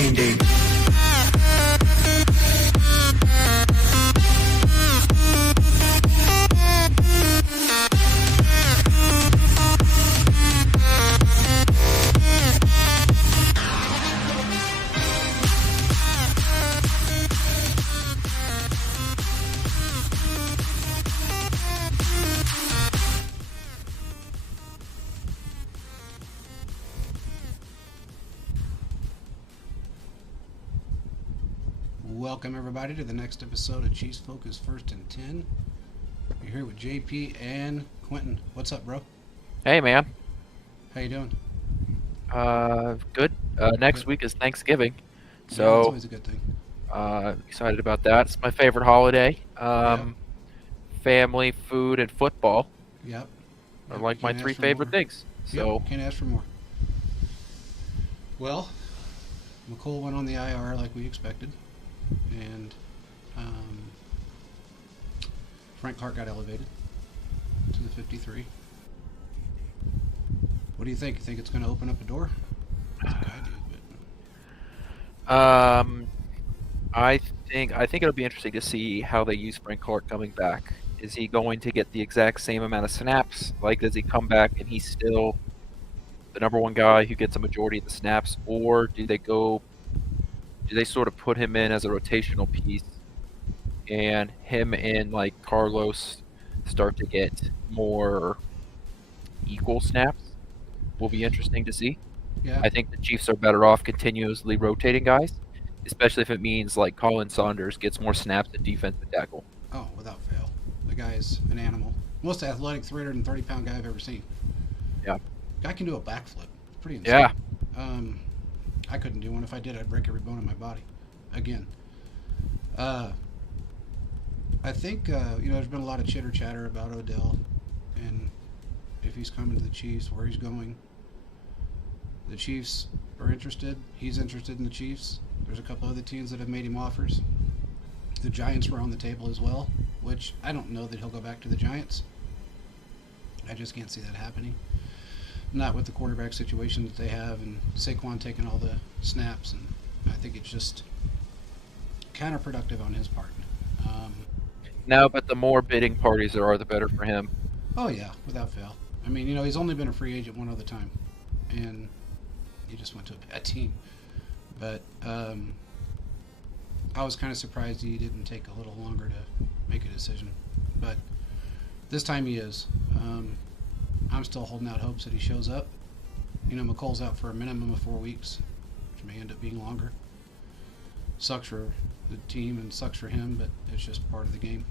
candy. Welcome everybody to the next episode of Chiefs Focus First and 10. You're here with JP and Quentin. What's up, bro? Hey, man. How you doing? Good. Next week is Thanksgiving, Yeah, so that's always a good thing. excited about that. It's my favorite holiday. Yeah. Family, food, and football Yep. are Yep, like you my can't three ask for favorite more. things. So, Yep, can't ask for more. Well, Mecole went on the IR like we expected, and Frank Clark got elevated to the 53. What do you think? You think it's going to open up a door? I think I do, but I think it'll be interesting to see how they use Frank Clark coming back. Is he going to get the exact same amount of snaps? Like, does he come back and he's still the number one guy who gets a majority of the snaps, or do they sort of put him in as a rotational piece, and him and like Carlos start to get more equal snaps? Will be interesting to see. yeah. I think the Chiefs are better off continuously rotating guys, especially if it means like Colin Saunders gets more snaps at defensive tackle. Oh, without fail. The guy is an animal. Most athletic 330-pound guy I've ever seen. Yeah. Guy can do a backflip. It's pretty insane. Yeah. I couldn't do one. If I did, I'd break every bone in my body. Again. I think, there's been a lot of chitter-chatter about Odell and if he's coming to the Chiefs, where he's going. The Chiefs are interested. He's interested in the Chiefs. There's a couple other teams that have made him offers. The Giants were on the table as well, which I don't know that he'll go back to the Giants. I just can't see that happening. Not with the quarterback situation that they have and Saquon taking all the snaps, and I think it's just counterproductive on his part. No, but the more bidding parties there are, the better for him. Oh yeah, without fail. I mean, he's only been a free agent one other time, and he just went to a bad team. But I was kind of surprised he didn't take a little longer to make a decision. But this time he is. I'm still holding out hopes that he shows up. Mecole's out for a minimum of 4 weeks, which may end up being longer. Sucks for the team and sucks for him, but it's just part of the game.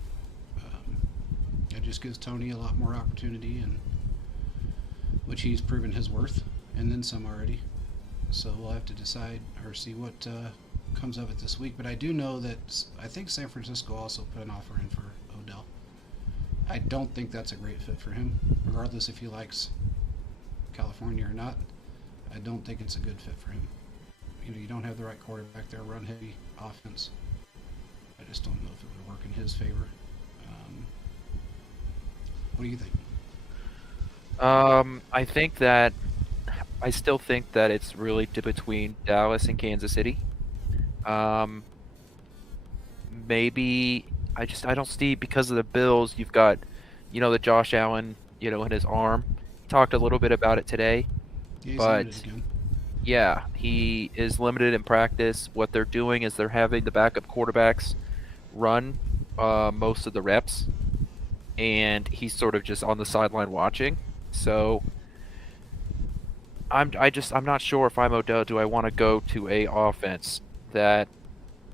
It just gives Tony a lot more opportunity, and which he's proven his worth, and then some already. So we'll have to decide or see what comes of it this week. But I do know that I think San Francisco also put an offer in for Odell. I don't think that's a great fit for him, regardless if he likes California or not. I don't think it's a good fit for him. You don't have the right quarterback there, run-heavy offense. I just don't know if it would work in his favor. What do you think? I still think that it's really between Dallas and Kansas City. Maybe I don't see, because of the Bills. You've got, the Josh Allen, in his arm. He talked a little bit about it today, Yeah, he's but limited again. yeah, he is limited in practice. What they're doing is they're having the backup quarterbacks run most of the reps, and he's sort of just on the sideline watching. So I'm not sure if I'm Odell. Do I want to go to a offense that,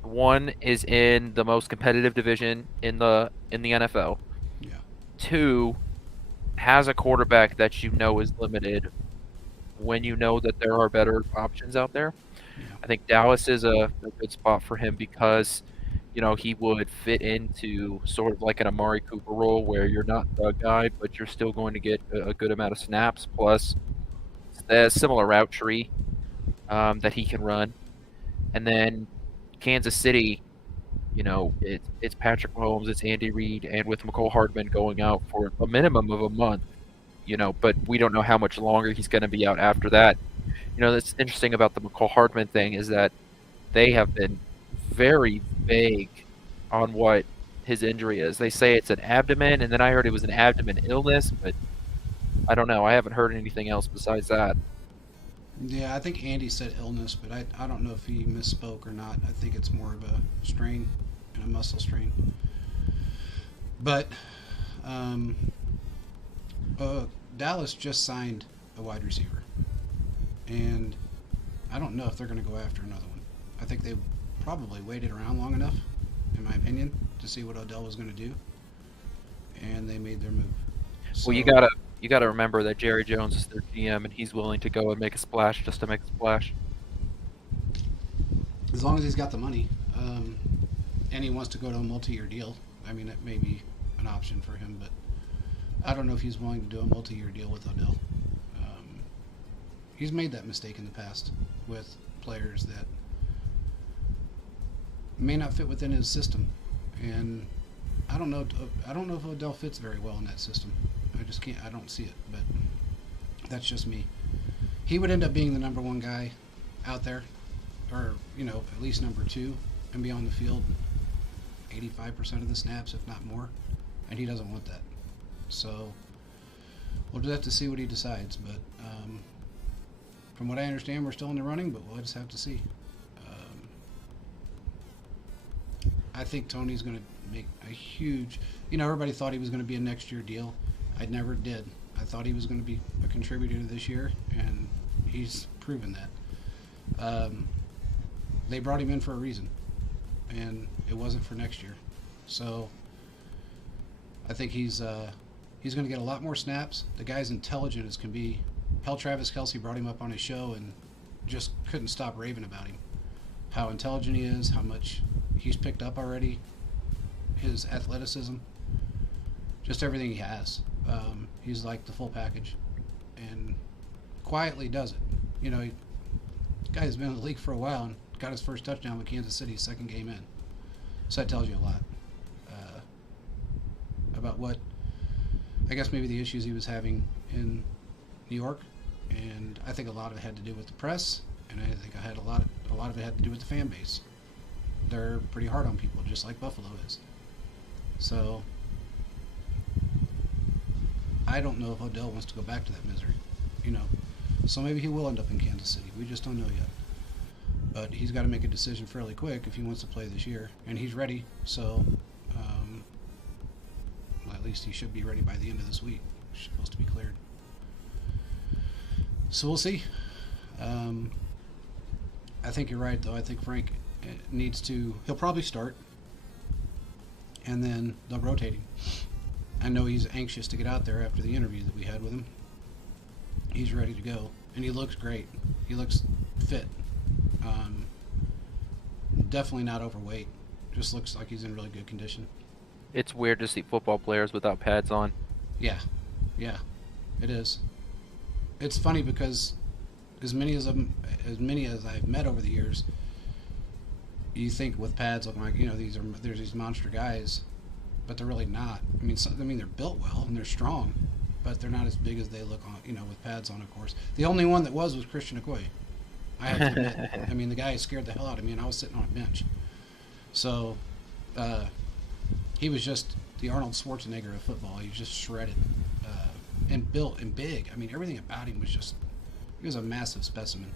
one, is in the most competitive division in the NFL? Yeah. Two, has a quarterback that is limited when you know that there are better options out there. Yeah. I think Dallas is a good spot for him because, he would fit into sort of like an Amari Cooper role where you're not the guy, but you're still going to get a good amount of snaps, plus the similar route tree that he can run. And then Kansas City, it's Patrick Mahomes, it's Andy Reid, and with Mecole Hardman going out for a minimum of a month, but we don't know how much longer he's going to be out after that. That's interesting about the Mecole Hardman thing is that they have been very vague on what his injury is. They say it's an abdomen, and then I heard it was an abdomen illness, but I don't know. I haven't heard anything else besides that. Yeah, I think Andy said illness, but I don't know if he misspoke or not. I think it's more of a strain and a muscle strain. But um, Dallas just signed a wide receiver, and I don't know if they're going to go after another one. I think they probably waited around long enough, in my opinion, to see what Odell was going to do, and they made their move. So, Well, you gotta remember that Jerry Jones is their GM, and he's willing to go and make a splash just to make a splash. as long as he's got the money, and he wants to go to a multi-year deal, I mean, it may be an option for him, but I don't know if he's willing to do a multi-year deal with Odell. Um, he's made that mistake in the past with players that may not fit within his system, and I don't know. I don't know if Odell fits very well in that system. I just can't. I don't see it, but that's just me. He would end up being the number one guy out there, or at least number two, and be on the field 85% of the snaps, if not more, and he doesn't want that. So we'll just have to see what he decides. But from what I understand, we're still in the running, but we'll just have to see. I think Tony's going to make a huge. Everybody thought he was going to be a next year deal. I never did. I thought he was going to be a contributor this year, and he's proven that. They brought him in for a reason, and it wasn't for next year. So I think he's going to get a lot more snaps. The guy's intelligent as can be. Hell, Travis Kelsey brought him up on his show and just couldn't stop raving about him. How intelligent he is, how much he's picked up already, his athleticism, just everything he has. He's like the full package, and quietly does it. The guy's been in the league for a while and got his first touchdown with Kansas City, second game in. So that tells you a lot about what, I guess, maybe the issues he was having in New York, and I think a lot of it had to do with the press, and I think a lot of it had to do with the fan base. They're pretty hard on people, just like Buffalo is. So I don't know if Odell wants to go back to that misery. So maybe he will end up in Kansas City. We just don't know yet. But he's got to make a decision fairly quick if he wants to play this year, and he's ready. So well, at least he should be ready by the end of this week. He's supposed to be cleared. So we'll see. I think you're right, though. I think Frank needs to. He'll probably start, and then they'll rotate him. I know he's anxious to get out there after the interview that we had with him. He's ready to go, and he looks great. He looks fit. Definitely not overweight. Just looks like he's in really good condition. It's weird to see football players without pads on. Yeah, it is. It's funny because as many as I've met over the years, you think with pads looking like there's these monster guys, but they're really not. I mean they're built well and they're strong, but they're not as big as they look on with pads on. Of course, the only one that was Christian Okoye. I have to admit. I mean, the guy scared the hell out of me, and I was sitting on a bench. So he was just the Arnold Schwarzenegger of football. He was just shredded and built and big. I mean, everything about him was just. He was a massive specimen.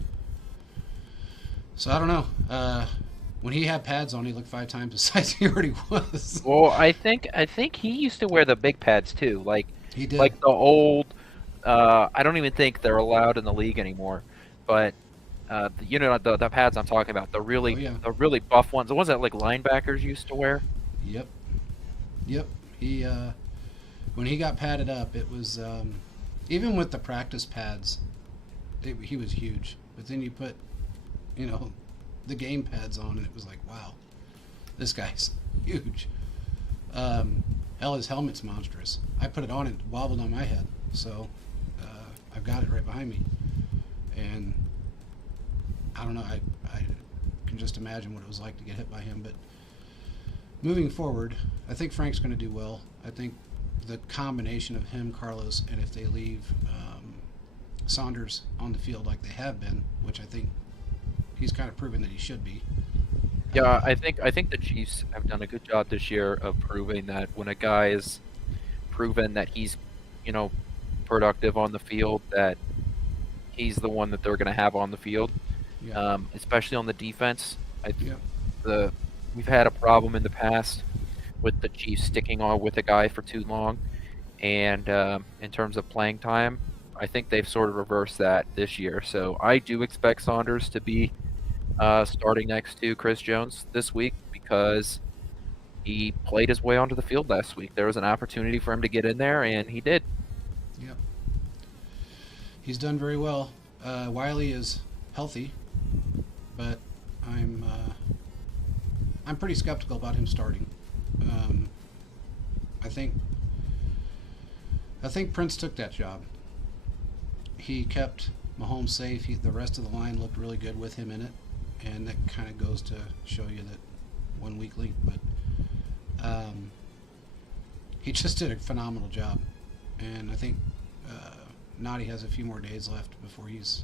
So I don't know. When he had pads on, he looked 5 times the size he already was. Well, I think he used to wear the big pads too, like He did. like the old. I don't even think they're allowed in the league anymore, but the pads I'm talking about, the really buff ones, the ones that like linebackers used to wear. Yep. He when he got padded up, it was even with the practice pads, he was huge. But then you put, the game pads on, and it was like, wow, this guy's huge. Hell, his helmet's monstrous. I put it on, it wobbled on my head, so I've got it right behind me, and I don't know. I can just imagine what it was like to get hit by him. But moving forward, I think Frank's going to do well. I think the combination of him, Carlos, and if they leave Saunders on the field like they have been, which I think he's kind of proven that he should be, Yeah, I think the Chiefs have done a good job this year of proving that when a guy is proven that he's, you know, productive on the field, that he's the one that they're going to have on the field, Yeah, especially on the defense. I yeah, the We've had a problem in the past with the Chiefs sticking on with a guy for too long, and in terms of playing time, I think they've sort of reversed that this year. So I do expect Saunders to be starting next to Chris Jones this week because he played his way onto the field last week. There was an opportunity for him to get in there, and he did. yeah. He's done very well. Wiley is healthy, but I'm uh, I'm pretty skeptical about him starting. Um, I think I think Prince took that job. He kept Mahomes safe. The rest of the line looked really good with him in it, and that kind of goes to show you that one weak link. But um, he just did a phenomenal job, and I think uh, Nadi has a few more days left before he's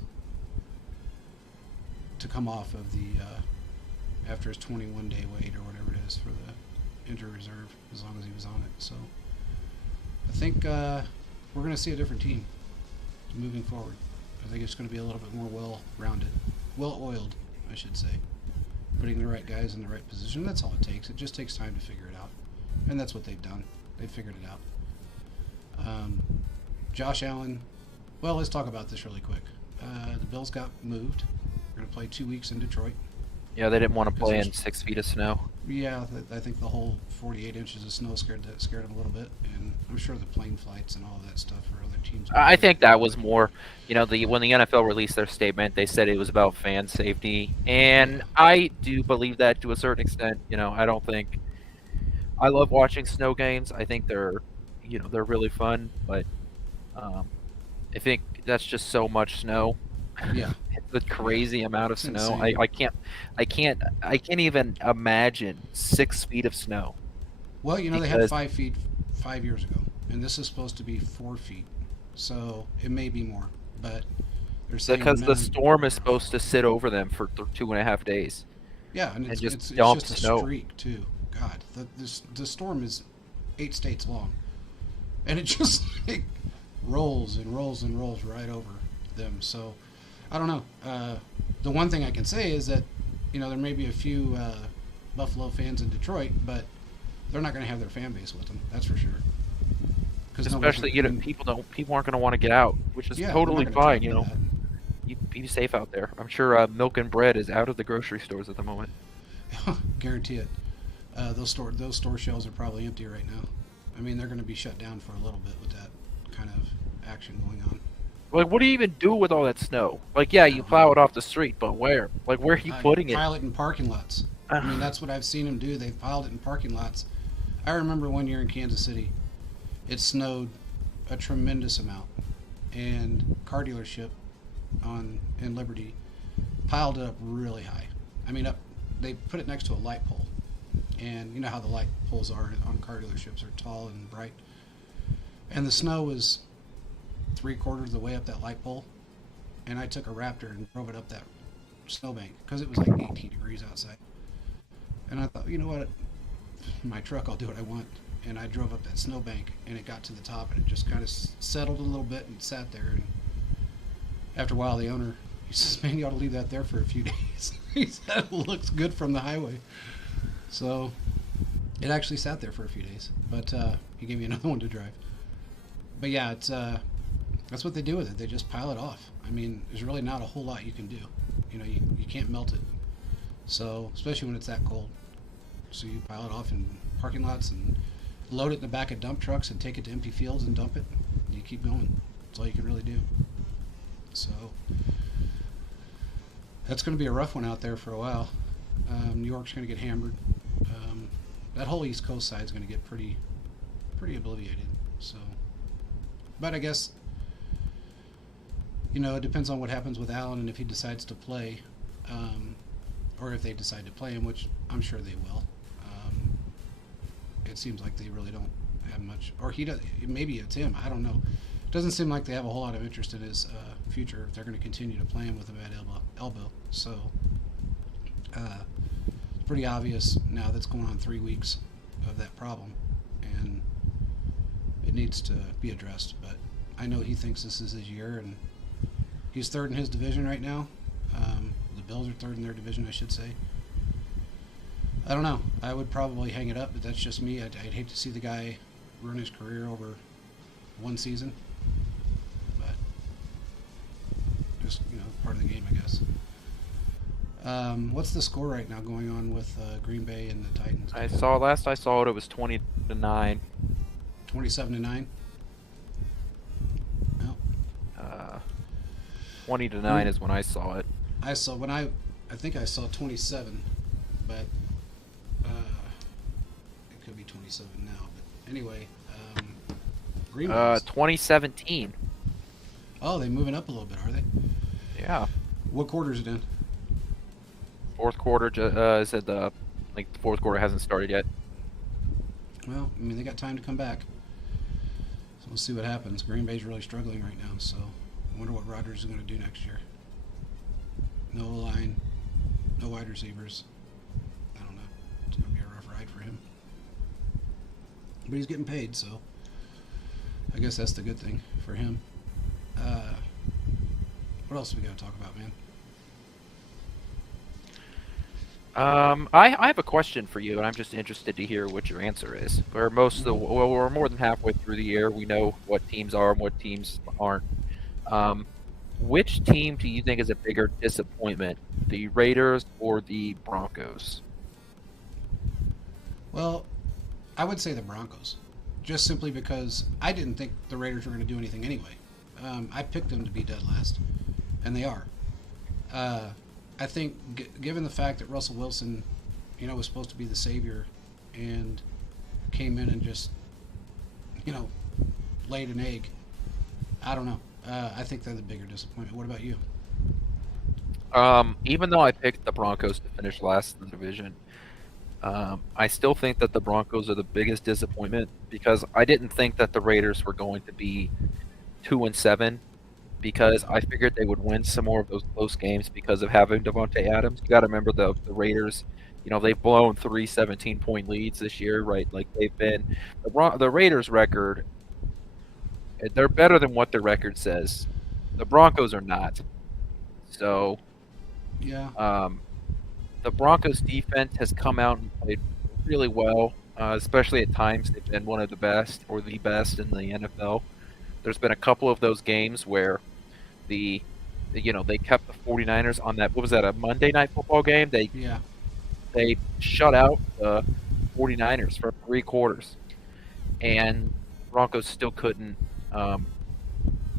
to come off of the after his 21-day wait or whatever it is for the injury reserve, as long as he was on it. So I think we're going to see a different team moving forward. I think it's going to be a little bit more well-rounded, well-oiled, I should say. Putting the right guys in the right position. That's all it takes. It just takes time to figure it out, and that's what they've done. They've figured it out. Josh Allen. Well, let's talk about this really quick. The Bills got moved. We're going to play 2 weeks in Detroit. Yeah, they didn't want to Because play there's in 6 feet of snow. Yeah, I think the whole 48 inches of snow scared him a little bit, and I'm sure the plane flights and all of that stuff for other teams. I think that was more, when the NFL released their statement, they said it was about fan safety, and Yeah, I do believe that to a certain extent. I don't think I love watching snow games. I think they're really fun, but um, I think that's just so much snow. yeah, It's a yeah. crazy amount of It's snow. insane. I can't even imagine 6 feet of snow Well, they had because 5 feet 5 years ago, and this is supposed to be 4 feet, so it may be more, but they're saying the the minimum. storm is supposed to sit over them for 2.5 days Yeah, and and it's just it's it's dump just a snow. streak too. God, the storm is 8 states long, and it just like, rolls and rolls and rolls right over them. So I don't know. The one thing I can say is that there may be a few Buffalo fans in Detroit, but they're not going to have their fan base with them. That's for sure. Because nobody's. Especially, I mean, people aren't going to want to get out, which is yeah, they're not totally going to try to fine. do that. You be safe out there. I'm sure milk and bread is out of the grocery stores at the moment. Guarantee it. Those store shelves are probably empty right now. I mean, they're going to be shut down for a little bit with that kind of action going on. Like, what do you even do with all that snow? Like, yeah, I you don't know. plow it off the street, but where? Like, where are you You putting it? pile it in parking lots. I mean, that's what I've seen them do. They've piled it in parking lots. I remember one year in Kansas City, it snowed a tremendous amount, and car dealership in Liberty piled it up really high. I mean, they put it next to a light pole, and you know how the light poles are on car dealerships are tall and bright, and the snow was 3/4 of the way up that light pole, and I took a Raptor and drove it up that snowbank because it was like 18 degrees outside. And I thought, you know what, my truck, I'll do what I want. And I drove up that snowbank, and it got to the top, and it just kind of settled a little bit and sat there. And after a while, the owner, he says, "Man, you ought to leave that there for a few days." He said, "It looks good from the highway." So it actually sat there for a few days, but he gave me another one to drive. But yeah, it's that's what they do with it. They just pile it off. I mean, there's really not a whole lot you can do. You can't melt it. So especially when it's that cold. So you pile it off in parking lots and load it in the back of dump trucks and take it to empty fields and dump it. And you keep going. That's all you can really do. So that's going to be a rough one out there for a while. New York's going to get hammered. That whole East Coast side is going to get pretty obliviated. So, but I guess it depends on what happens with Allen and if he decides to play, or if they decide to play him, which I'm sure they will. It seems like they really don't have much, or he does. Maybe it's him. I don't know. It doesn't seem like they have a whole lot of interest in his future if they're going to continue to play him with a bad elbow. So pretty obvious now that's going on 3 weeks of that problem, and it needs to be addressed. But I know he thinks this is his year, and he's third in his division right now. The Bills are third in their division, I should say. I don't know. I would probably hang it up, but that's just me. I'd hate to see the guy ruin his career over one season, but just part of the game, I guess. What's the score right now going on with Green Bay and the Titans? Last I saw it, it was 20-9. 27-9. Well, 20-9 is when I saw it. I think I saw 27, but it could be 27 now. But anyway, Green Bay. 2017. Oh, they moving up a little bit, are they? Yeah. What quarter is it in? Fourth quarter. Said the fourth quarter hasn't started yet. Well, I mean, they got time to come back. So we'll see what happens. Green Bay's really struggling right now, so I wonder what Rodgers is going to do next year. No line, no wide receivers. I don't know. It's going to be a rough ride for him. But he's getting paid, so I guess that's the good thing for him. What else do we got to talk about, man? I have a question for you, and I'm just interested to hear what your answer is. We're more than halfway through the year. We know what teams are and what teams aren't. Which team do you think is a bigger disappointment, the Raiders or the Broncos? Well, I would say the Broncos, just simply because I didn't think the Raiders were going to do anything anyway. I picked them to be dead last, and they are. I think, given the fact that Russell Wilson, was supposed to be the savior, and came in and just, laid an egg. I don't know. I think they're the bigger disappointment. What about you? Even though I picked the Broncos to finish last in the division, I still think that the Broncos are the biggest disappointment because I didn't think that the Raiders were going to be 2-7 because I figured they would win some more of those close games because of having Devontae Adams. You got to remember the Raiders. They've blown 3 17-point leads this year, right? Like they've been the Raiders' record. They're better than what their record says. The Broncos are not. So, yeah. The Broncos' defense has come out and played really well, especially at times. They've been one of the best or the best in the NFL. There's been a couple of those games where they kept the 49ers on that. What was that, a Monday Night Football game? They shut out the 49ers for 3 quarters, and Broncos still couldn't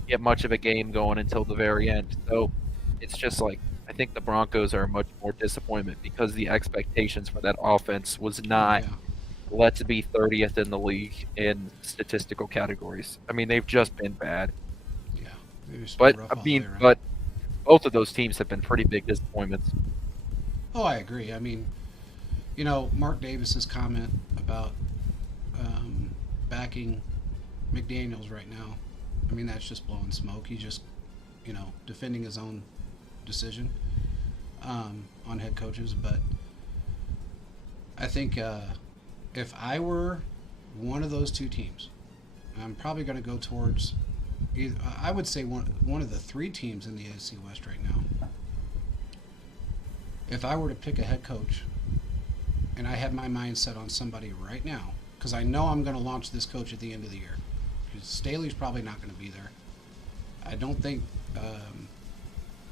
get much of a game going until the very end. So it's just I think the Broncos are a much more disappointment because the expectations for that offense was not let's be 30th in the league in statistical categories. I mean, they've just been bad. Yeah. But but both of those teams have been pretty big disappointments. Oh, I agree. I mean, Mark Davis's comment about backing McDaniels right now, I mean, that's just blowing smoke. He's just, defending his own decision on head coaches. But I think if I were one of those two teams, I'm probably going to go towards I would say one of the 3 teams in the AFC West right now. If I were to pick a head coach and I had my mind set on somebody right now, because I know I'm going to launch this coach at the end of the year, because Staley's probably not going to be there. I don't think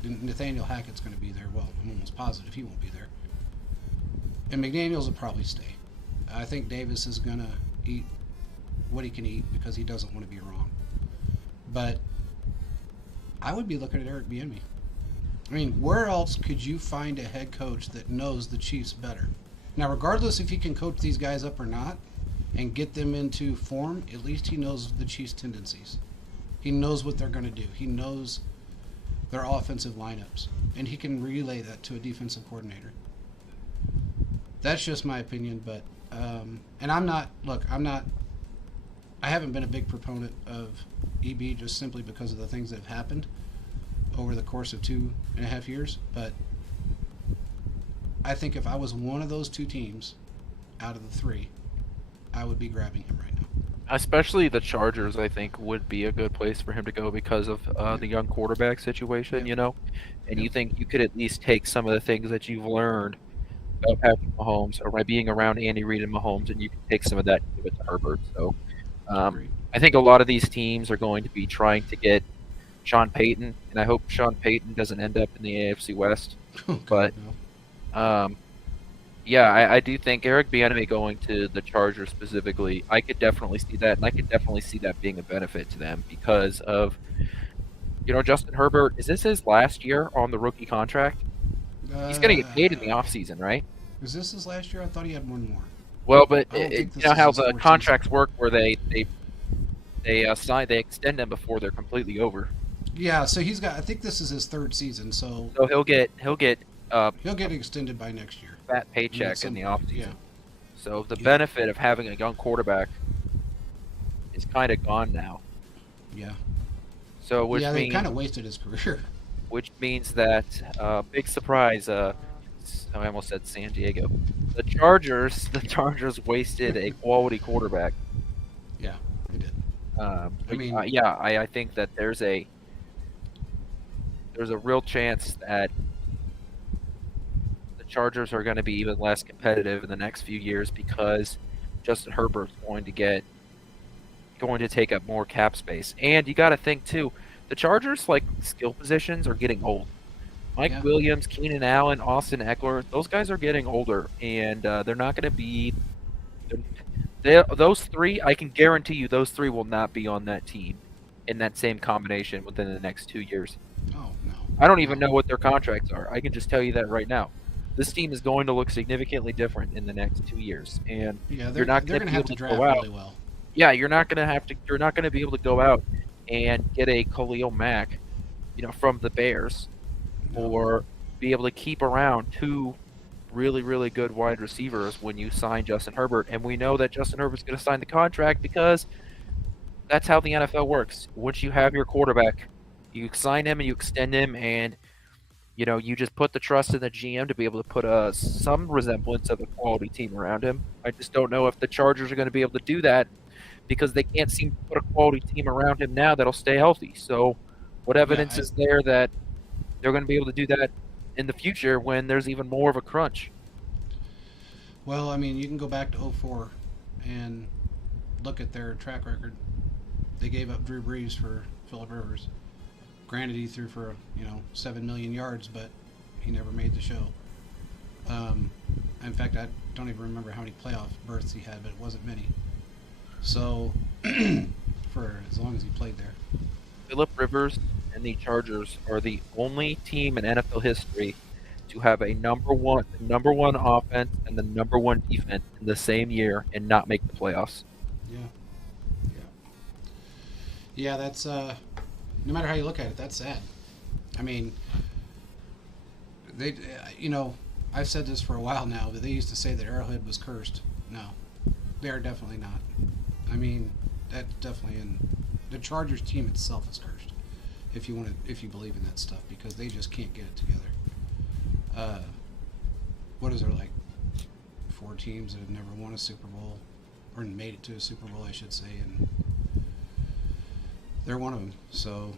Nathaniel Hackett's going to be there. Well, I'm almost positive he won't be there. And McDaniels will probably stay. I think Davis is going to eat what he can eat because he doesn't want to be wrong. But I would be looking at Eric Bieniemy. I mean, where else could you find a head coach that knows the Chiefs better? Now, regardless if he can coach these guys up or not and get them into form, at least he knows the Chiefs' tendencies. He knows what they're going to do. He knows their offensive lineups, and he can relay that to a defensive coordinator. That's just my opinion, but and I haven't been a big proponent of EB just simply because of the things that have happened over the course of 2.5 years, but I think if I was one of those two teams out of the three, I would be grabbing him right now. Especially the Chargers, I think, would be a good place for him to go because of Yeah. the young quarterback situation, Yep. you know? And Yep. you think you could at least take some of the things that you've learned about Patrick Mahomes or by being around Andy Reid and Mahomes, and you can take some of that and give it to Herbert. So Agreed. I think a lot of these teams are going to be trying to get Sean Payton, and I hope Sean Payton doesn't end up in the AFC West. Oh God, But no. um, yeah, I do think Eric Bieniemy going to the Chargers specifically, I could definitely see that, and I could definitely see that being a benefit to them because of, Justin Herbert. Is this his last year on the rookie contract? He's going to Uh, get paid in the offseason, right? is this his last year? I thought he had one more. Well, but I don't think you this know is how his the fourth contracts season. work, where they extend them before they're completely over. Yeah, so he's got. I think this is his third season, so So he'll get a he'll get extended by next year. fat I mean, at paycheck in some the point. Yeah. offseason. So the Yeah. benefit of having a young quarterback is kind of gone now. Yeah. So Yeah, they kind of wasted his career. which means that big surprise. I almost said San Diego. The Chargers wasted a quality quarterback. Yeah, they did. I But, mean, yeah, I think that there's a real chance that the Chargers are going to be even less competitive in the next few years because Justin Herbert's going to take up more cap space. And you got to think too, the Chargers like skill positions are getting old. Mike yeah. Williams, Keenan Allen, Austin Eckler, those guys are getting older, and they're not going to be. Those three, I can guarantee you, those three will not be on that team in that same combination within the next 2 years. Oh no. I don't even No. know what their contracts are. I can just tell you that right now. This team is going to look significantly different in the next 2 years, and Yeah, you're not they're going to gonna be have able to to draft go out. really well. Yeah, you're not going to have to. You're not going to be able to go out and get a Khalil Mack, from the Bears, No. or be able to keep around two really, really good wide receivers when you sign Justin Herbert. And we know that Justin Herbert's going to sign the contract because that's how the NFL works. Once you have your quarterback, you sign him and you extend him, and you just put the trust in the GM to be able to put some resemblance of a quality team around him. I just don't know if the Chargers are going to be able to do that because they can't seem to put a quality team around him now that'll stay healthy. So, what Yeah, evidence is there that they're going to be able to do that in the future when there's even more of a crunch? well, I mean, you can go back to '04 and look at their track record. They gave up Drew Brees for Philip Rivers. Granted, he threw for 7 million yards, but he never made the show. Um, in fact, I don't even remember how many playoff berths he had, but it wasn't many. So, for as long as he played there. Philip Rivers and the Chargers are the only team in NFL history to have a number one offense and the number one defense in the same year and not make the playoffs. Yeah, yeah, yeah. That's no matter how you look at it, that's sad. I mean, they, I've said this for a while now, but they used to say that Arrowhead was cursed. No, they are definitely not. I mean, that's definitely in the Chargers team itself is cursed. If you believe in that stuff, because they just can't get it together. What is there, like 4 teams that have never won a Super Bowl or made it to a Super Bowl, I should say, and they're one of them. So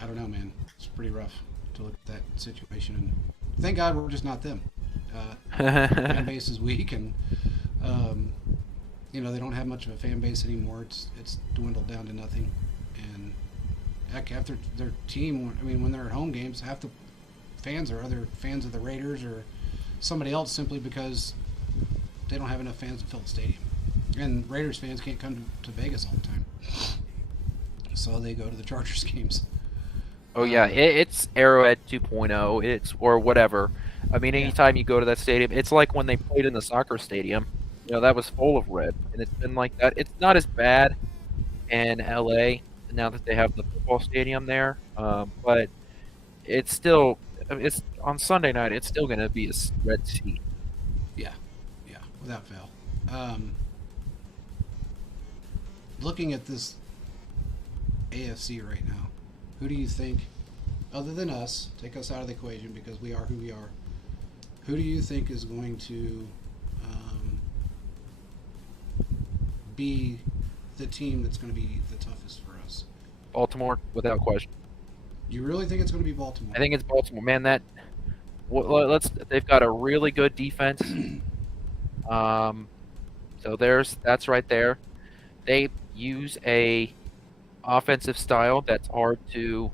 I don't know, man. It's pretty rough to look at that situation, and thank God we're just not them. Fan base is weak, and they don't have much of a fan base anymore. It's dwindled down to nothing, and heck, after their team, I mean, when they're at home games, half the fans are other fans of the Raiders or somebody else simply because they don't have enough fans to fill the stadium. And Raiders fans can't come to Vegas all the time, so they go to the Chargers games. Oh yeah, it's Arrowhead 2.0. It's or whatever. I mean, Yeah. anytime you go to that stadium, it's like when they played in the soccer stadium. That was full of red, and it's been like that. It's not as bad in LA now that they have the football stadium there, but it's still. It's on Sunday night. It's still going to be a red sea. Yeah, yeah, without fail. Looking at this AFC right now, who do you think, other than us, take us out of the equation because we are who we are, Who do you think is going to um, be the team that's going to be the toughest for us? Baltimore, without question. You really think it's going to be Baltimore? I think it's Baltimore. Man, let's they've got a really good defense. Um, so that's right there. They use a offensive style that's hard to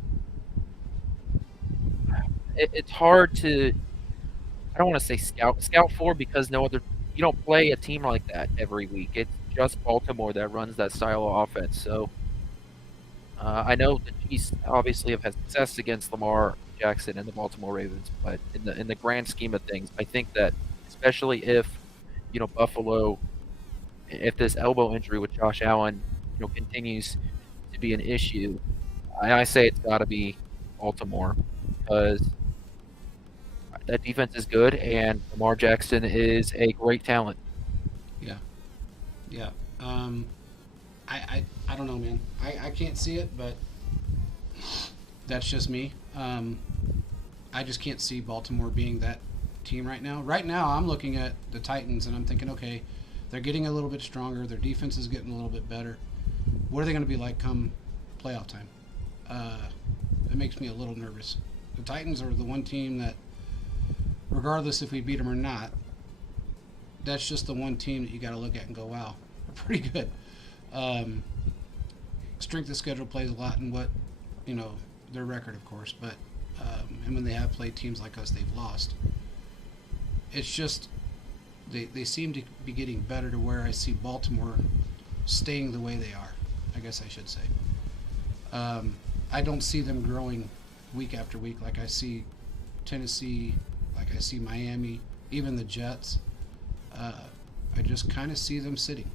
it's hard to I don't want to say scout for because no other you don't play a team like that every week. It's just Baltimore that runs that style of offense. So I know the Chiefs obviously have had success against Lamar Jackson and the Baltimore Ravens, but in the grand scheme of things, I think that especially if Buffalo, if this elbow injury with Josh Allen continues to be an issue, I say it's got to be Baltimore because that defense is good and Lamar Jackson is a great talent. Yeah, yeah. I don't know, man. I can't see it, but that's just me. I just can't see Baltimore being that team right now. Right now, I'm looking at the Titans and I'm thinking, okay, they're getting a little bit stronger. Their defense is getting a little bit better. What are they going to be like come playoff time? Uh, it makes me a little nervous. The Titans are the one team that, regardless if we beat them or not, that's just the one team that you got to look at and go, wow, they're pretty good. Um, Strength of schedule plays a lot in what, their record, of course, but and when they have played teams like us, they've lost. It's just they seem to be getting better to where I see Baltimore staying the way they are. I guess I should say. I don't see them growing week after week like I see Tennessee, like I see Miami, even the Jets. I just kind of see them sitting,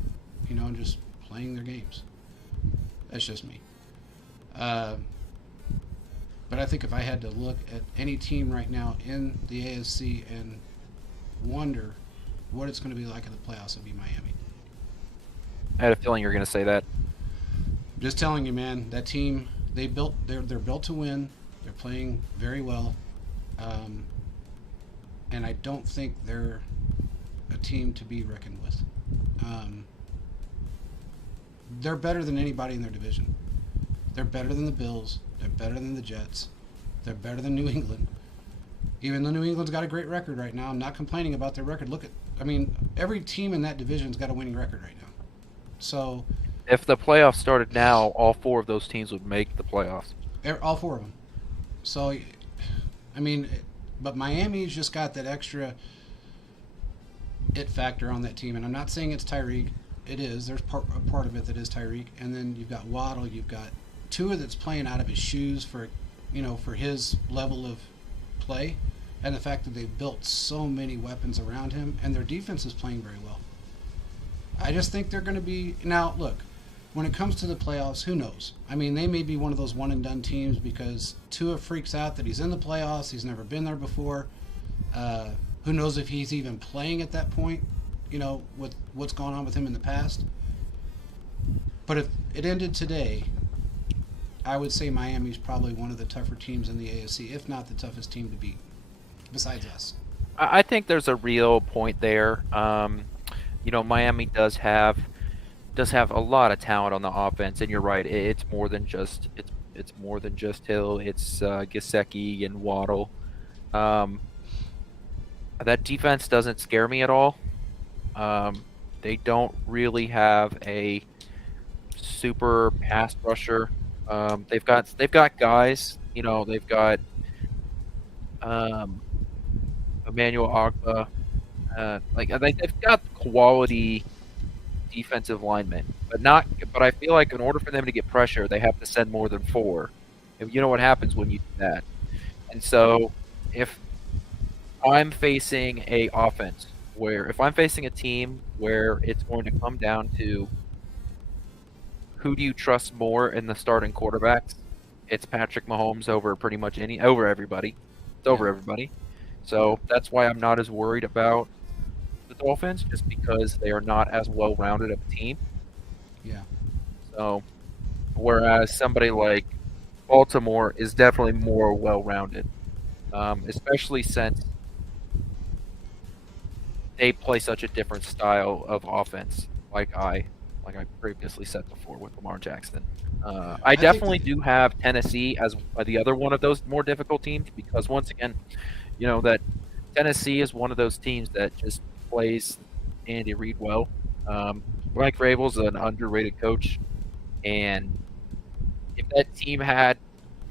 and just playing their games. That's just me. But I think if I had to look at any team right now in the AFC and wonder what it's going to be like in the playoffs, it'd be Miami. I had a feeling you were going to say that. Just telling you, man, that team they're built to win. They're playing very well, and I don't think they're a team to be reckoned with. They're better than anybody in their division. They're better than the Bills. They're better than the Jets. They're better than New England. Even though New England's got a great record right now, I'm not complaining about their record. Every team in that division's got a winning record right now. So, if the playoffs started now, all four of those teams would make the playoffs. All four of them. So, I mean, but Miami's just got that extra it factor on that team. And I'm not saying it's Tyreek. It is. There's a part of it that is Tyreek. And then you've got Waddle. You've got Tua that's playing out of his shoes for his level of play. And the fact that they've built so many weapons around him. And their defense is playing very well. I just think they're going to be... Now, look, when it comes to the playoffs, who knows? I mean, they may be one of those one-and-done teams because Tua freaks out that he's in the playoffs. He's never been there before. Who knows if he's even playing at that point, with what's gone on with him in the past. But if it ended today, I would say Miami's probably one of the tougher teams in the AFC, if not the toughest team to beat, besides us. I think there's a real point there. Miami does have a lot of talent on the offense, and you're right. It's more than just Hill. It's Gesicki and Waddle. That defense doesn't scare me at all. They don't really have a super pass rusher. They've got guys. They've got Emmanuel Ogba. They've got quality defensive linemen, but I feel like in order for them to get pressure, they have to send more than four. And you know what happens when you do that. And so if I'm facing if I'm facing a team where it's going to come down to who do you trust more in the starting quarterbacks, it's Patrick Mahomes over everybody. It's over everybody. So that's why I'm not as worried about the Dolphins, just because they are not as well-rounded of a team. Yeah. So, whereas somebody like Baltimore is definitely more well-rounded, especially since they play such a different style of offense, like I previously said before with Lamar Jackson. Yeah, I I think definitely that. do have Tennessee as the other one of those more difficult teams because once again, that Tennessee is one of those teams that just plays Andy Reid well. Mike Vrabel's an underrated coach, and if that team had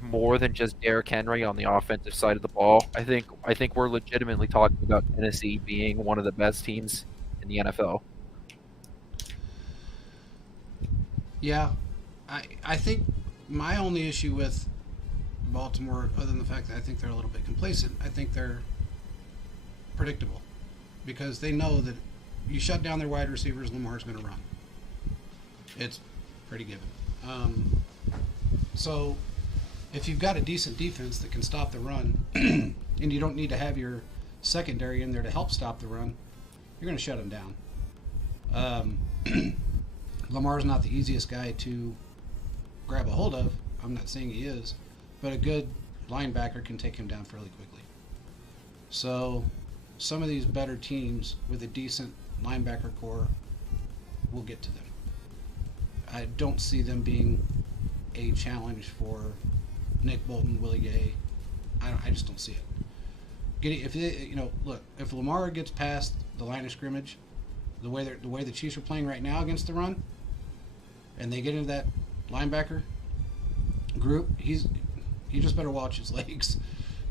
more than just Derrick Henry on the offensive side of the ball, I think we're legitimately talking about Tennessee being one of the best teams in the NFL. Yeah, I think my only issue with Baltimore, other than the fact that I think they're a little bit complacent, I think they're predictable because they know that you shut down their wide receivers, Lamar's going to run. It's pretty given. So if you've got a decent defense that can stop the run, and you don't need to have your secondary in there to help stop the run, you're going to shut them down. Lamar's not the easiest guy to grab a hold of. I'm not saying he is, but a good linebacker can take him down fairly quickly. So some of these better teams with a decent linebacker core will get to them. I don't see them being a challenge for Nick Bolton, Willie Gay. I just don't see it. If Lamar gets past the line of scrimmage, the way the Chiefs are playing right now against the run, and they get into that linebacker group, he just better watch his legs,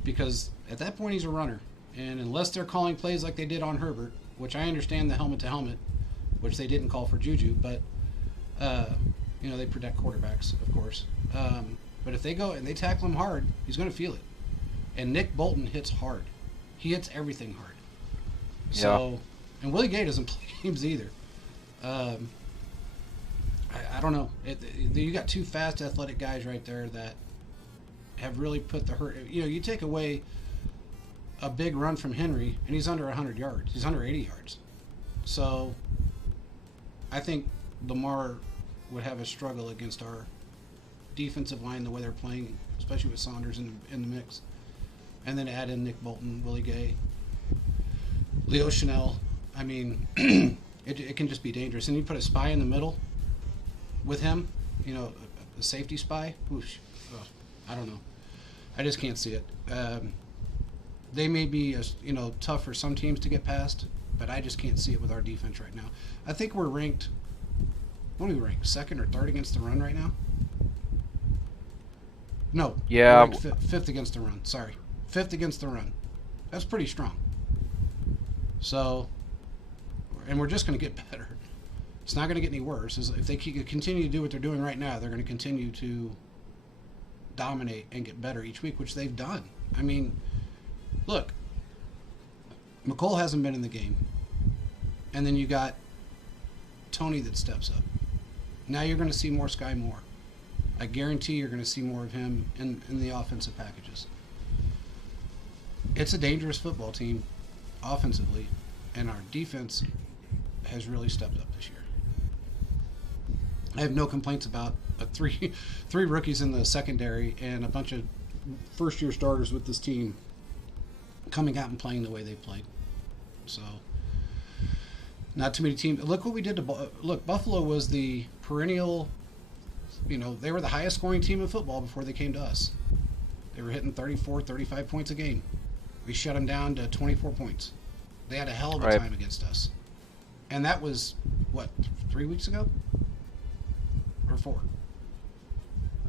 because at that point he's a runner, and unless they're calling plays like they did on Herbert, which I understand the helmet to helmet, which they didn't call for Juju, but they protect quarterbacks, of course. But if they go and they tackle him hard, he's going to feel it. And Nick Bolton hits hard. He hits everything hard. So, and Willie Gay doesn't play games either. I don't know. You got two fast, athletic guys right there that have really put the hurt. You take away a big run from Henry, and he's under 100 yards. He's under 80 yards. So, I think Lamar would have a struggle against our defensive line the way they're playing, especially with Saunders in the mix. And then add in Nick Bolton, Willie Gay, Leo Chanel. I mean, it can just be dangerous. And you put a spy in the middle with him, a safety spy. Whoosh, I don't know. I just can't see it. They may be, tough for some teams to get past, but I just can't see it with our defense right now. I think we're ranked. What are we ranked? Second or third against the run right now? No. Yeah. Fifth against the run. Sorry. Fifth against the run. That's pretty strong. So, and we're just going to get better. It's not going to get any worse. If they continue to do what they're doing right now, they're going to continue to dominate and get better each week, which they've done. I mean, look, Mecole hasn't been in the game. And then you got Tony that steps up. Now you're going to see more Sky Moore. I guarantee you're going to see more of him in the offensive packages. It's a dangerous football team offensively, and our defense has really stepped up this year. I have no complaints about three rookies in the secondary and a bunch of first-year starters with this team coming out and playing the way they played. So, not too many teams. Look what we did to Buffalo was the perennial. They were the highest scoring team in football before they came to us. They were hitting 34, 35 points a game. We shut them down to 24 points. They had a hell of a time against us. And that was, 3 weeks ago? Or 4?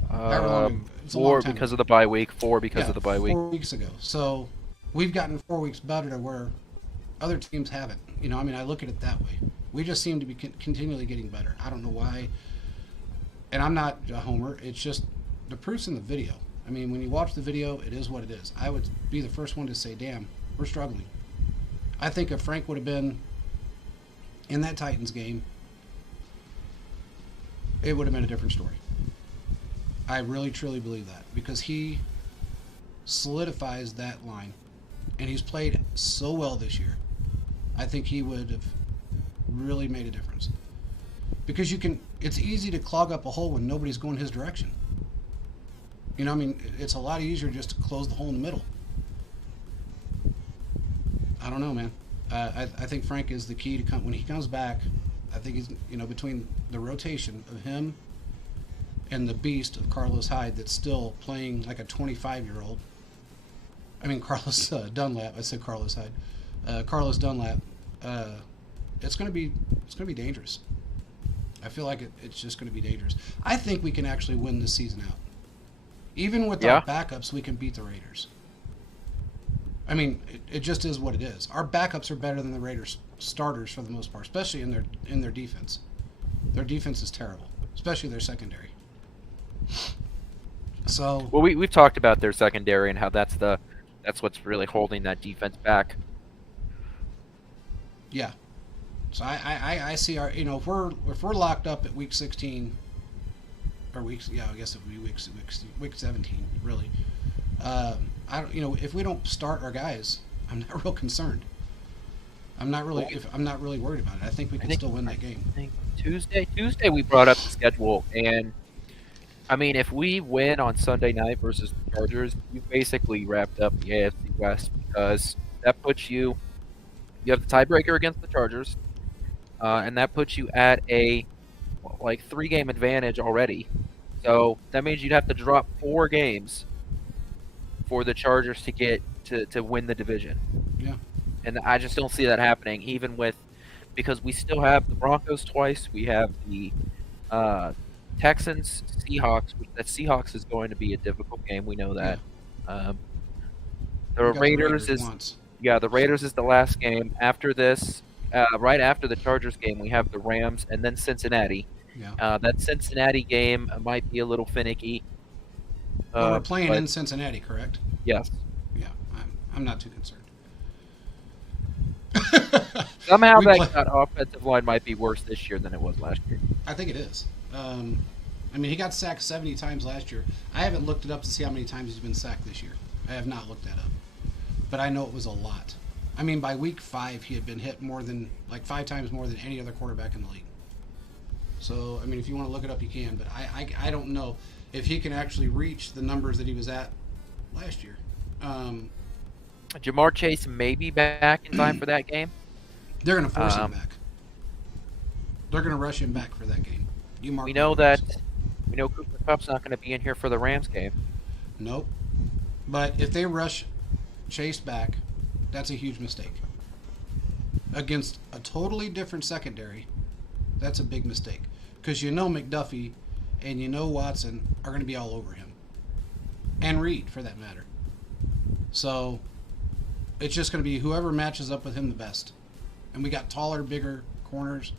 4 because of the bye week. 4 because of the bye week. 4 weeks ago. So we've gotten 4 weeks better to where other teams haven't. I look at it that way. We just seem to be continually getting better. I don't know why. And I'm not a homer. It's just the proof's in the video. When you watch the video, it is what it is. I would be the first one to say, damn, we're struggling. I think if Frank would have been in that Titans game, it would have been a different story. I really, truly believe that because he solidifies that line. And he's played so well this year. I think he would have really made a difference. Because it's easy to clog up a hole when nobody's going his direction. It's a lot easier just to close the hole in the middle. I don't know, man. I think Frank is the key to come when he comes back. I think he's between the rotation of him and the beast of Carlos Hyde that's still playing like a 25-year-old. I mean Carlos Dunlap. I said Carlos Hyde. Carlos Dunlap. It's gonna be dangerous. I feel like it's just going to be dangerous. I think we can actually win this season out. Even with our backups, we can beat the Raiders. I mean, it just is what it is. Our backups are better than the Raiders starters for the most part, especially in their defense. Their defense is terrible, especially their secondary. So well, we've talked about their secondary and how that's what's really holding that defense back. Yeah. So I see our if we're locked up at week 16 or weeks I guess it would be week 17 really. I don't if we don't start our guys, I'm not real concerned. I'm not really worried about it. I think we can still win that game. I think Tuesday we brought up the schedule, and I mean if we win on Sunday night versus the Chargers, you basically wrapped up the AFC West because that puts you have the tiebreaker against the Chargers. And that puts you at a 3-game advantage already. So that means you'd have to drop 4 games for the Chargers to get to win the division. Yeah. And I just don't see that happening, even because we still have the Broncos twice. We have the Texans, Seahawks. That Seahawks is going to be a difficult game. We know that. Yeah. The Raiders is the Raiders is the last game. After this. Right after the Chargers game, we have the Rams and then Cincinnati. Yeah. That Cincinnati game might be a little finicky. We're playing in Cincinnati, correct? Yes. Yeah, I'm not too concerned. Somehow that offensive line might be worse this year than it was last year. I think it is. I mean, he got sacked 70 times last year. I haven't looked it up to see how many times he's been sacked this year. I have not looked that up. But I know it was a lot. I mean, by week 5, he had been hit 5 times more than any other quarterback in the league. So, I mean, if you want to look it up, you can. But I don't know if he can actually reach the numbers that he was at last year. Jamar Chase may be back in time for that game. They're going to force him back. They're going to rush him back for that game. We know Cooper Kupp's not going to be in here for the Rams game. Nope. But if they rush Chase back, that's a huge mistake. Against a totally different secondary, that's a big mistake. Because McDuffie and Watson are going to be all over him. And Reed, for that matter. So, it's just going to be whoever matches up with him the best. And we got taller, bigger corners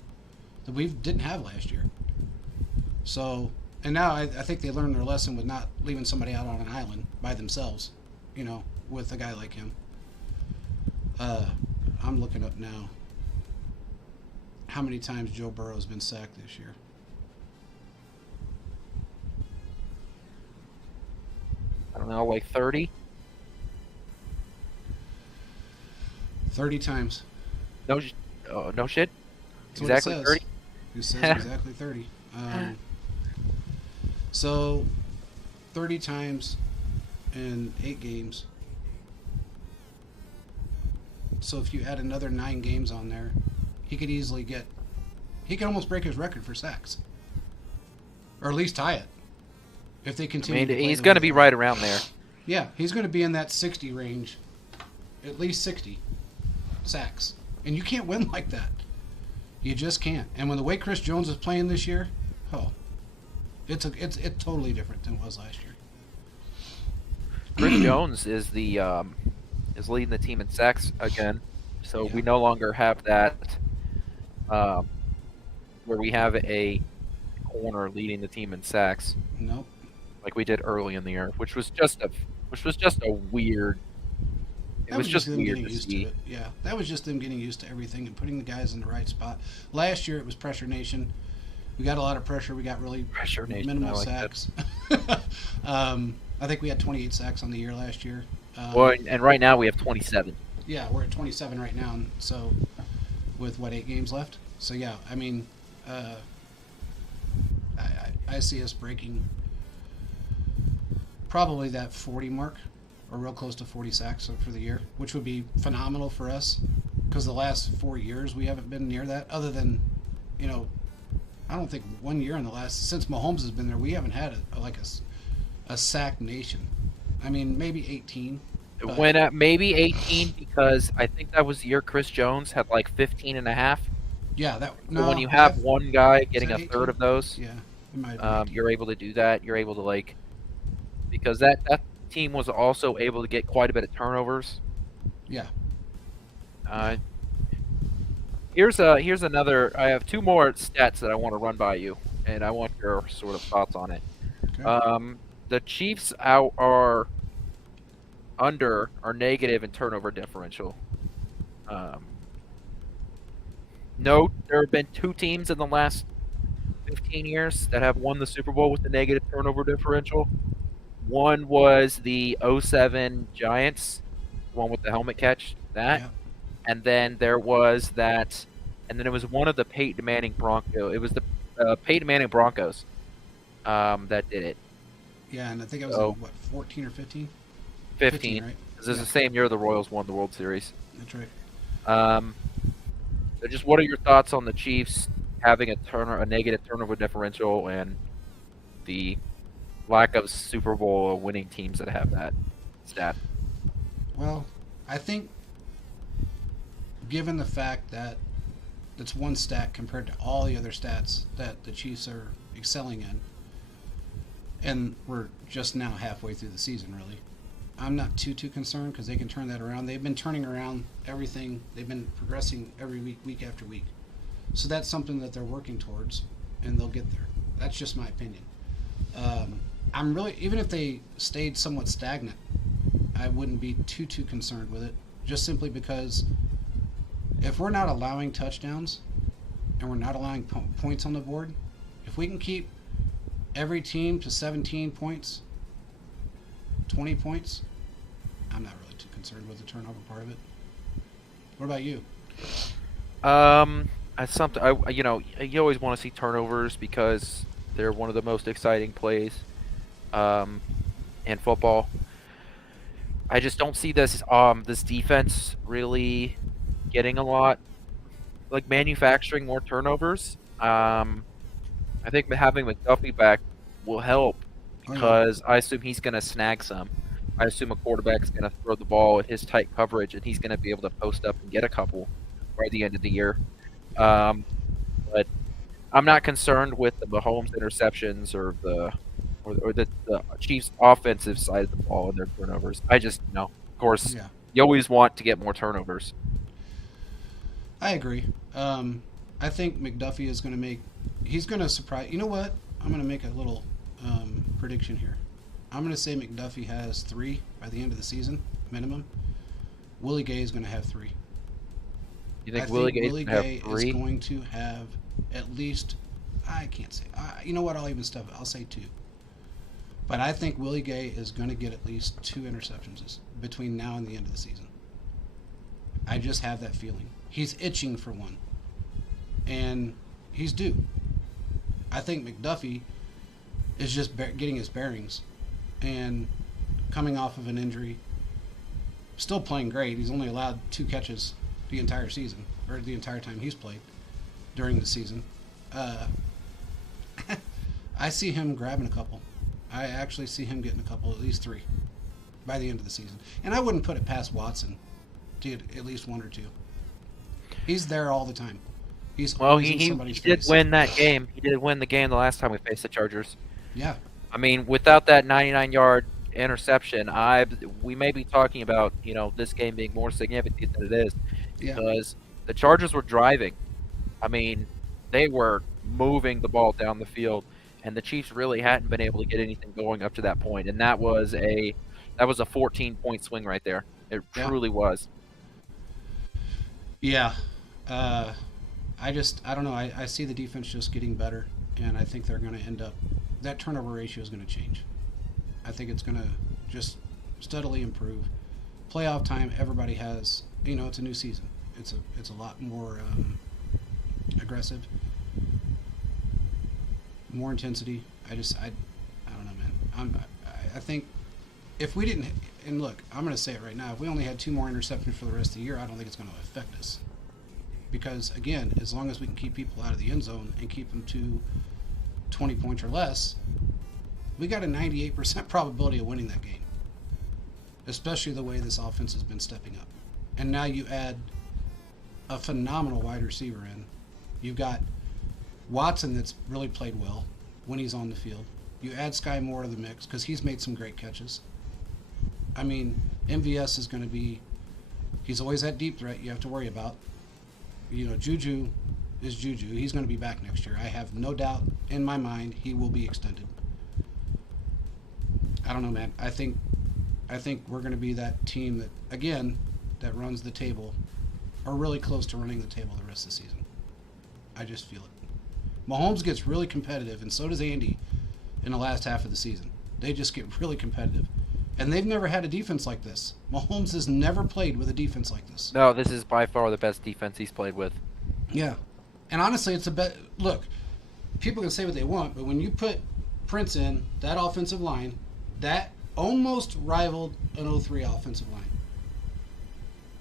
that we didn't have last year. So, and now I think they learned their lesson with not leaving somebody out on an island by themselves, with a guy like him. I'm looking up now how many times Joe Burrow's been sacked this year. I don't know, 30? 30 times. No shit? That's exactly 30? It says exactly 30. So, 30 times in 8 games. So if you add another 9 games on there, he could almost break his record for sacks. Or at least tie it. If they continue. I mean, he's going to be right around there. Yeah, he's going to be in that 60 range. At least 60 sacks. And you can't win like that. You just can't. And when the way Chris Jones is playing this year, it's totally different than it was last year. Chris Jones is is leading the team in sacks again, so we no longer have that where we have a corner leading the team in sacks. Nope. Like we did early in the year, which was just a weird. It was just weird to see. Yeah, that was just them getting used to everything and putting the guys in the right spot. Last year it was Pressure Nation. We got a lot of pressure. We got really minimal sacks. I think we had 28 sacks on the year last year. And right now we have 27. Yeah, we're at 27 right now. So, with 8 games left? So yeah, I mean, I see us breaking probably that 40 mark, or real close to 40 sacks for the year, which would be phenomenal for us. because the last 4 years we haven't been near that. Other than, you know, I don't think 1 year in the last since Mahomes has been there, we haven't had a sack nation. I mean, maybe 18, It but went at maybe 18 because I think that was the year Chris Jones had like 15 and a half. yeah, that So when no, you yeah, have one guy is getting that a third 18? of those, Yeah, it might have been 18. you're able to do that. You're able to like because that team was also able to get quite a bit of turnovers. Yeah, yeah. Uh, here's another. I have two more stats that I want to run by you, and I want your sort of thoughts on it. Okay. The Chiefs out are under or negative in turnover differential. Um, no, there have been two teams in the last 15 years that have won the Super Bowl with the negative turnover differential. One was the '07 Giants, the one with the helmet catch, that. Yeah, And then there was that, and then it was one of the Peyton Manning Bronco. It was the Peyton Manning Broncos that did it. yeah, and I think I was in So what 14 or 15. 15, 15, right? because it's Yeah, the same year the Royals won the World Series. that's right. Um, so just what are your thoughts on the Chiefs having a negative turnover differential and the lack of Super Bowl winning teams that have that stat? Well, I think given the fact that it's one stat compared to all the other stats that the Chiefs are excelling in, and we're just now halfway through the season, really. I'm not too concerned because they can turn that around. They've been turning around everything. They've been progressing every week, week after week. So that's something that they're working towards, and they'll get there. That's just my opinion. I'm really even if they stayed somewhat stagnant, I wouldn't be too concerned with it. Just simply because if we're not allowing touchdowns and we're not allowing points on the board, if we can keep every team to 17 points, 20 points, I'm not really too concerned with the turnover part of it. What about you? That's something you always want to see turnovers because they're one of the most exciting plays um, in football. I just don't see this defense really getting a lot like manufacturing more turnovers. I think having McDuffie back will help Oh yeah, because I assume he's going to snag some. I assume a quarterback is going to throw the ball at his tight coverage, and he's going to be able to post up and get a couple by the end of the year. Um, but I'm not concerned with the Mahomes interceptions or the Chiefs' offensive side of the ball and their turnovers. I just of course, yeah, you always want to get more turnovers. I agree. I think McDuffie is going to make. He's going to surprise. You know what? I'm going to make a little prediction here. I'm going to say McDuffie has 3 by the end of the season minimum. Willie Gay is going to have 3. You I think Willie think Gay's Willie gonna Gay have is 3? going to have at least. I can't say. You know what? I'll even stuff it. I'll say 2. But I think Willie Gay is going to get at least 2 interceptions between now and the end of the season. I just have that feeling. He's itching for one, and he's due. I think McDuffie is just getting his bearings and coming off of an injury. Still playing great. He's only allowed 2 catches the entire season, or the entire time he's played during the season. Uh, I see him grabbing a couple. I actually see him getting a couple, at least 3, by the end of the season. And I wouldn't put it past Watson to get at least 1 or 2. He's there all the time. He's Well, always in he somebody's did face. win that game. He did win the game the last time we faced the Chargers. Yeah, I mean, without that 99-yard interception, we may be talking about this game being more significant than it is yeah, because the Chargers were driving. I mean, they were moving the ball down the field, and the Chiefs really hadn't been able to get anything going up to that point, and that was a 14-point swing right there. It yeah, truly was. yeah. Uh, I don't know. I see the defense just getting better, and I think they're going to end up. That turnover ratio is going to change. I think it's going to just steadily improve. Playoff time, everybody has. It's a new season. It's a lot more aggressive, more intensity. I don't know, man. I think if we didn't, and look, I'm going to say it right now, if we only had 2 more interceptions for the rest of the year, I don't think it's going to affect us. Because, again, as long as we can keep people out of the end zone and keep them to 20 points or less, we got a 98% probability of winning that game. Especially the way this offense has been stepping up. And now you add a phenomenal wide receiver in. You've got Watson that's really played well when he's on the field. You add Sky Moore to the mix because he's made some great catches. I mean, MVS is going to be, he's always that deep threat you have to worry about. You know, Juju is Juju. He's going to be back next year. I have no doubt in my mind he will be extended. I don't know, man. I think we're going to be that team that, again, that runs the table, or really close to running the table the rest of the season. I just feel it. Mahomes gets really competitive, and so does Andy in the last half of the season. They just get really competitive. And they've never had a defense like this. Mahomes has never played with a defense like this. No, this is by far the best defense he's played with. Yeah. And honestly, it's a bet. Look, people can say what they want, but when you put Prince in, that offensive line, that almost rivaled an 03 offensive line.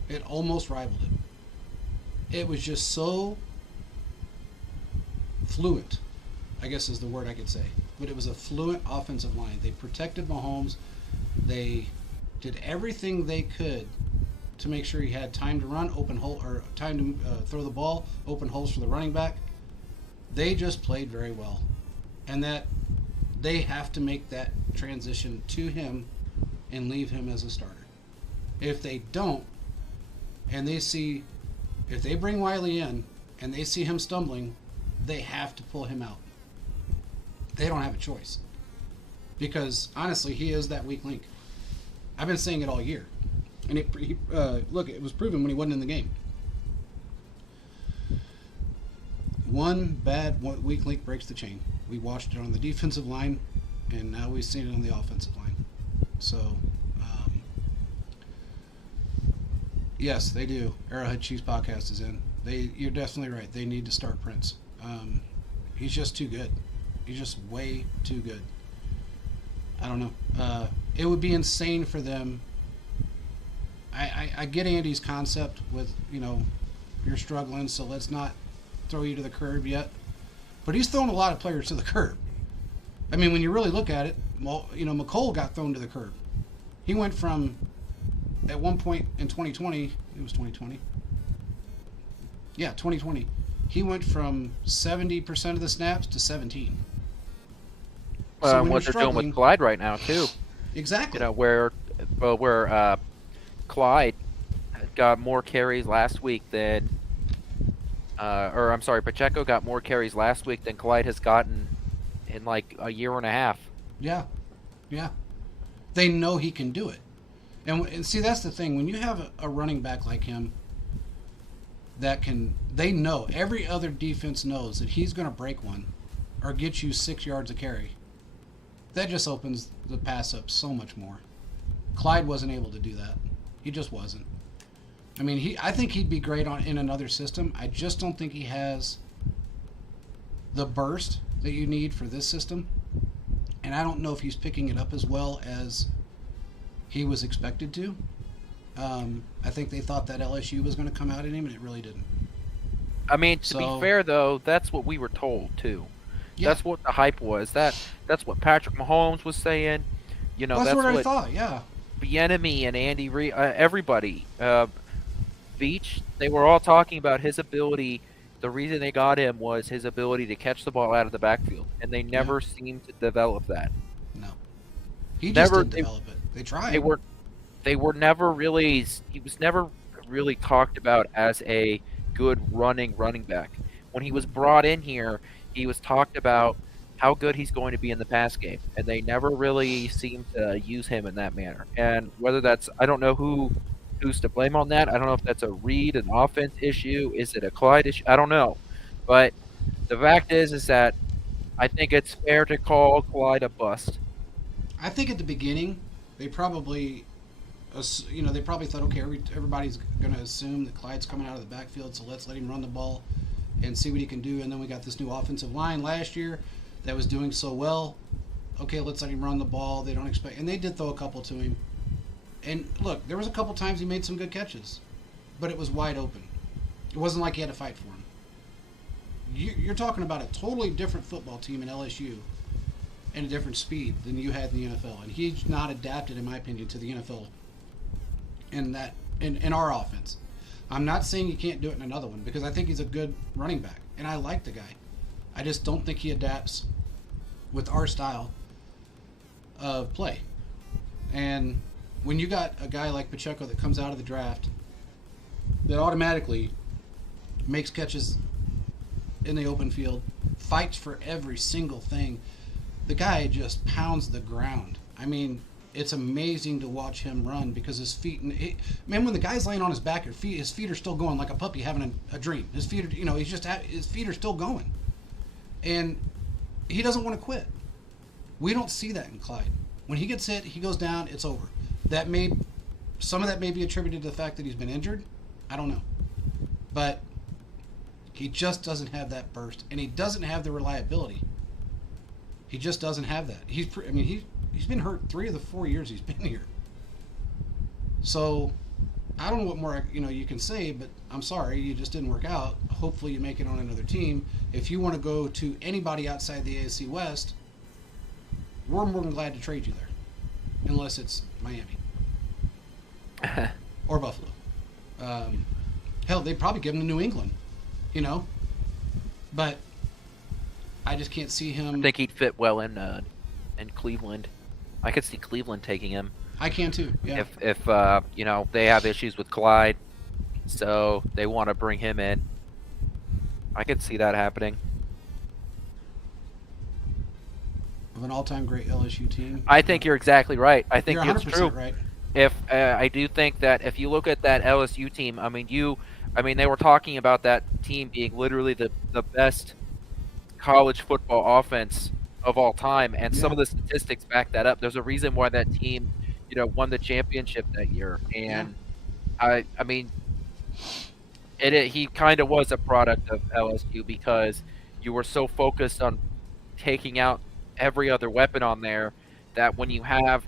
It almost rivaled it. It was just so fluent, I guess is the word I could say. But it was a fluent offensive line. They protected Mahomes. They did everything they could to make sure he had time to run, open hole, or time to throw the ball, open holes for the running back. They just played very well, and that they have to make that transition to him and leave him as a starter. If they don't, and they see, if they bring Wiley in and they see him stumbling, they have to pull him out. They don't have a choice. Because, honestly, he is that weak link. I've been saying it all year. And look, it was proven when he wasn't in the game. One bad weak link breaks the chain. We watched it on the defensive line, and now we've seen it on the offensive line. So, yes, they do. Arrowhead Chiefs podcast is in. You're definitely right. They need to start Prince. He's just too good. He's just way too good. I don't know. It would be insane for them. I get Andy's concept with, you're struggling, so let's not throw you to the curb yet. But he's thrown a lot of players to the curb. I mean, when you really look at it, Mecole got thrown to the curb. He went from, at one point in 2020, it was 2020. Yeah, 2020. He went from 70% of the snaps to 17. So what they're doing with Clyde right now too. Exactly. Where Clyde got more carries last week than, Pacheco got more carries last week than Clyde has gotten in like a year and a half. Yeah. They know he can do it, and see, that's the thing. When you have a running back like him, they know, every other defense knows that he's going to break one or get you 6 yards a carry. That just opens the pass up so much more. Clyde wasn't able to do that. He just wasn't. I mean, I think he'd be great in another system. I just don't think he has the burst that you need for this system. And I don't know if he's picking it up as well as he was expected to. I think they thought that LSU was going to come out in him, and it really didn't. I mean, to be fair, though, that's what we were told, too. Yeah. That's what the hype was. That's what Patrick Mahomes was saying. That's what I thought, yeah. Bieniemy and Andy Reid, everybody, Beach, they were all talking about his ability. The reason they got him was his ability to catch the ball out of the backfield, and they never seemed to develop that. No. He just didn't develop it. They tried. They were never really. He was never really talked about as a good running back. When he was brought in here, he was talked about how good he's going to be in the pass game, and they never really seemed to use him in that manner. And whether that's, I don't know who's to blame on that. I don't know if that's a Reed, an offense issue. Is it a Clyde issue? I don't know. But the fact is that I think it's fair to call Clyde a bust. I think at the beginning, they probably thought, okay, everybody's going to assume that Clyde's coming out of the backfield, so let's let him run the ball and see what he can do. And then we got this new offensive line last year that was doing so well. okay, let's let him run the ball. They don't expect, and they did throw a couple to him. And look, there was a couple times he made some good catches, but it was wide open. It wasn't like he had to fight for him. You're talking about a totally different football team in LSU and a different speed than you had in the NFL, and he's not adapted, in my opinion, to the NFL in our offense. I'm not saying you can't do it in another one because I think he's a good running back, and I like the guy. I just don't think he adapts with our style of play. And when you got a guy like Pacheco that comes out of the draft that automatically makes catches in the open field, fights for every single thing, the guy just pounds the ground. I mean, it's amazing to watch him run because his feet. Man, when the guy's laying on his back, his feet are still going like a puppy having a dream. His feet are, his feet are still going, and he doesn't want to quit. We don't see that in Clyde. When he gets hit, he goes down. It's over. Some of that may be attributed to the fact that he's been injured. I don't know, but he just doesn't have that burst, and he doesn't have the reliability. He just doesn't have that. He's been hurt 3 of the 4 years he's been here. So I don't know what more you can say, but I'm sorry, you just didn't work out. Hopefully you make it on another team. If you want to go to anybody outside the AFC West, we're more than glad to trade you there, unless it's Miami or Buffalo. Hell, they'd probably give him to New England, but I just can't see him. I think he'd fit well in Cleveland. I could see Cleveland taking him. I can too. Yeah. If they have issues with Clyde, so they want to bring him in, I could see that happening. Of an all-time great LSU team. I think you're exactly right. I think you're it's true. Right. If I do think that if you look at that LSU team, they were talking about that team being literally the best college football offense of all time, and some of the statistics back that up. There's a reason why that team, won the championship that year, and he kind of was a product of LSU because you were so focused on taking out every other weapon on there that when you have,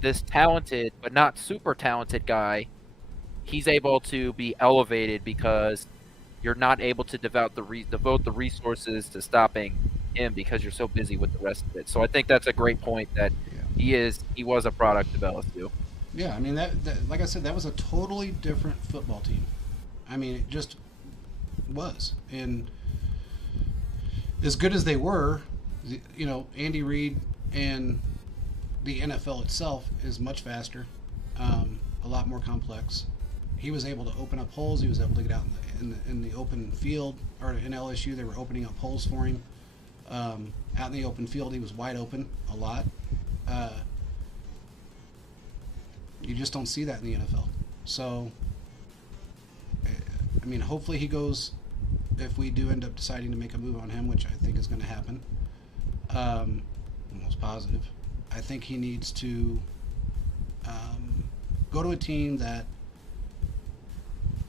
this talented but not super talented guy, he's able to be elevated because you're not able to devote the resources to stopping him because you're so busy with the rest of it. So I think that's a great point that he was a product of LSU. Yeah, that like I said, that was a totally different football team. It just was. And as good as they were, Andy Reid and the NFL itself is much faster, a lot more complex. He was able to open up holes. He was able to get out in the open field, or in LSU they were opening up holes for him. Out in the open field, he was wide open a lot. You just don't see that in the NFL. So, hopefully he goes, if we do end up deciding to make a move on him, which I think is going to happen, almost positive, I think he needs to go to a team that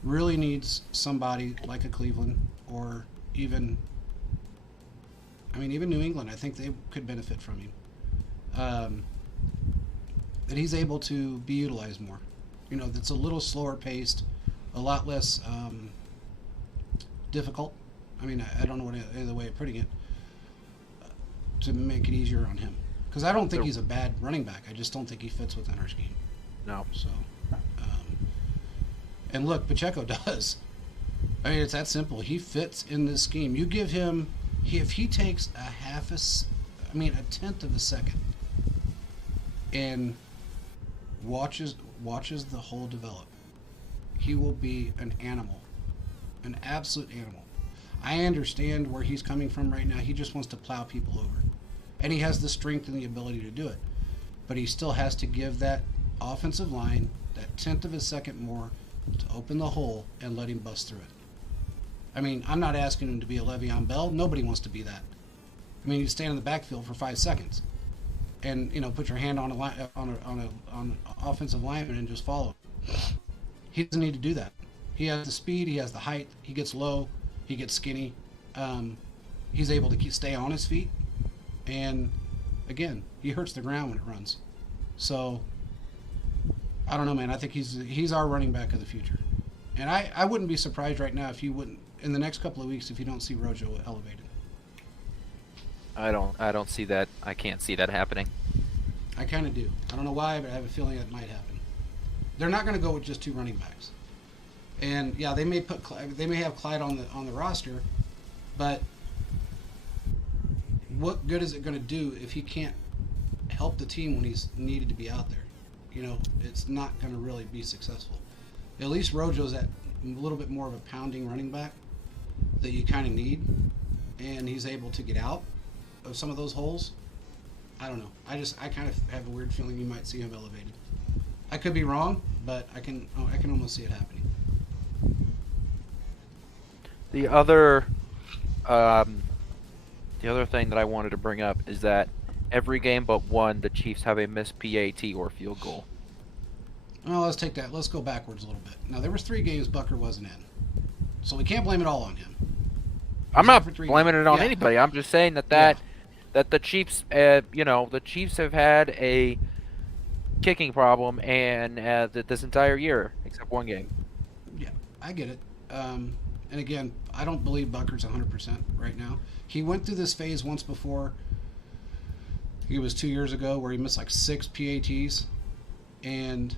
really needs somebody like a Cleveland, or even New England. I think they could benefit from him. That he's able to be utilized more. That's a little slower paced, a lot less difficult. I don't know what other way of putting it, to make it easier on him. Because I don't think he's a bad running back. I just don't think he fits within our scheme. No. So, and look, Pacheco does. It's that simple. He fits in this scheme. You give him, if he takes a tenth of a second and watches the hole develop, he will be an animal, an absolute animal. I understand where he's coming from right now. He just wants to plow people over, and he has the strength and the ability to do it, but he still has to give that offensive line that tenth of a second more to open the hole and let him bust through it. I'm not asking him to be a Le'Veon Bell. Nobody wants to be that. You stand in the backfield for 5 seconds and put your hand on an offensive lineman and just follow. He doesn't need to do that. He has the speed. He has the height. He gets low. He gets skinny. He's able to stay on his feet. And again, he hurts the ground when it runs. So I don't know, man. I think he's our running back of the future, and I wouldn't be surprised right now if you wouldn't in the next couple of weeks if you don't see Rojo elevated. I don't see that. I can't see that happening. I kind of do. I don't know why, but I have a feeling that might happen. They're not going to go with just two running backs, and yeah, they may have Clyde on the roster, but what good is it going to do if he can't help the team when he's needed to be out there? You know, it's not going to really be successful. At least Rojo's at a little bit more of a pounding running back that you kind of need, and he's able to get out of some of those holes. I don't know. I kind of have a weird feeling you might see him elevated. I could be wrong, but I can almost see it happening. The other thing that I wanted to bring up is that every game but one, the Chiefs have a missed PAT or field goal. Well, let's take that. Let's go backwards a little bit. Now, there was 3 games Bucker wasn't in, so we can't blame it all on him. I'm not blaming it on anybody. I'm just saying that the Chiefs, the Chiefs have had a kicking problem and this entire year except one game. Yeah, I get it. And again, I don't believe Bucker's 100% right now. He went through this phase once before. It was 2 years ago where he missed like 6 PATs, and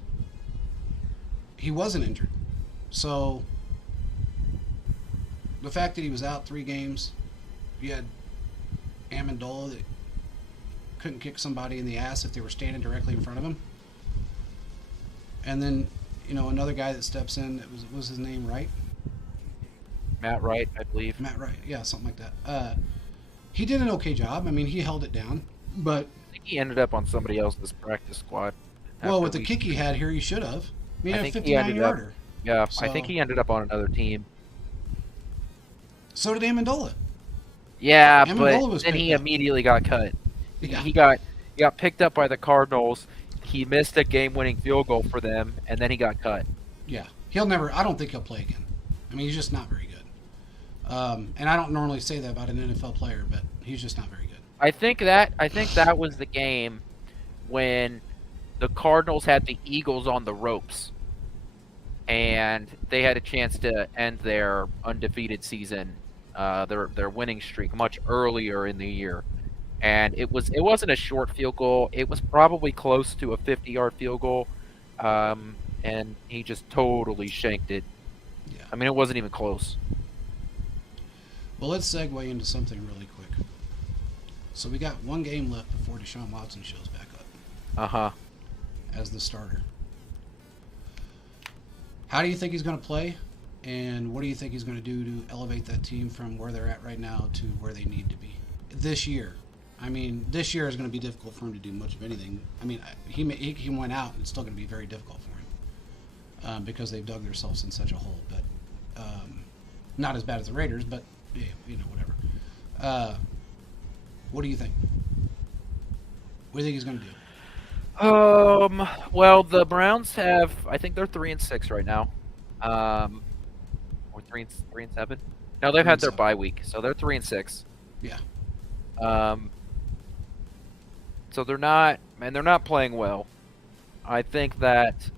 he wasn't injured. So the fact that he was out 3 games, you had Amendola that couldn't kick somebody in the ass if they were standing directly in front of him, and then another guy that steps in. Was his name Wright? Matt Wright, I believe. Matt Wright, yeah, something like that. He did an okay job. I mean, he held it down, but I think he ended up on somebody else's practice squad. Well, with the kick he had here, he should have. He had a think he ended 59-yarder. Yeah, So- I think he ended up on another team. So did Amendola. Yeah, Amendola was but then picked he up. immediately got cut. Yeah. He got picked up by the Cardinals. He missed a game-winning field goal for them, and then he got cut. Yeah, he'll never. I don't think he'll play again. I mean, he's just not very good. And I don't normally say that about an NFL player, but he's just not very good. I think that was the game when the Cardinals had the Eagles on the ropes, and they had a chance to end their undefeated season, their winning streak much earlier in the year. And it wasn't a short field goal. It was probably close to a 50-yard field goal, and he just totally shanked it. Yeah. I mean, it wasn't even close. Well, let's segue into something really quick. So we got 1 game left before Deshaun Watson shows back up as the starter. How do you think he's going to play, and what do you think he's going to do to elevate that team from where they're at right now to where they need to be this year? I mean, this year is going to be difficult for him to do much of anything. I mean, he went out, and it's still going to be very difficult for him because they've dug themselves in such a hole. But not as bad as the Raiders, but yeah, whatever. What do you think? What do you think he's going to do? Well, the Browns I think they're 3-6 right now, or 3-7. No, they've had their 3-7. bye week, so they're 3-6. Yeah. So they're not playing well. I think that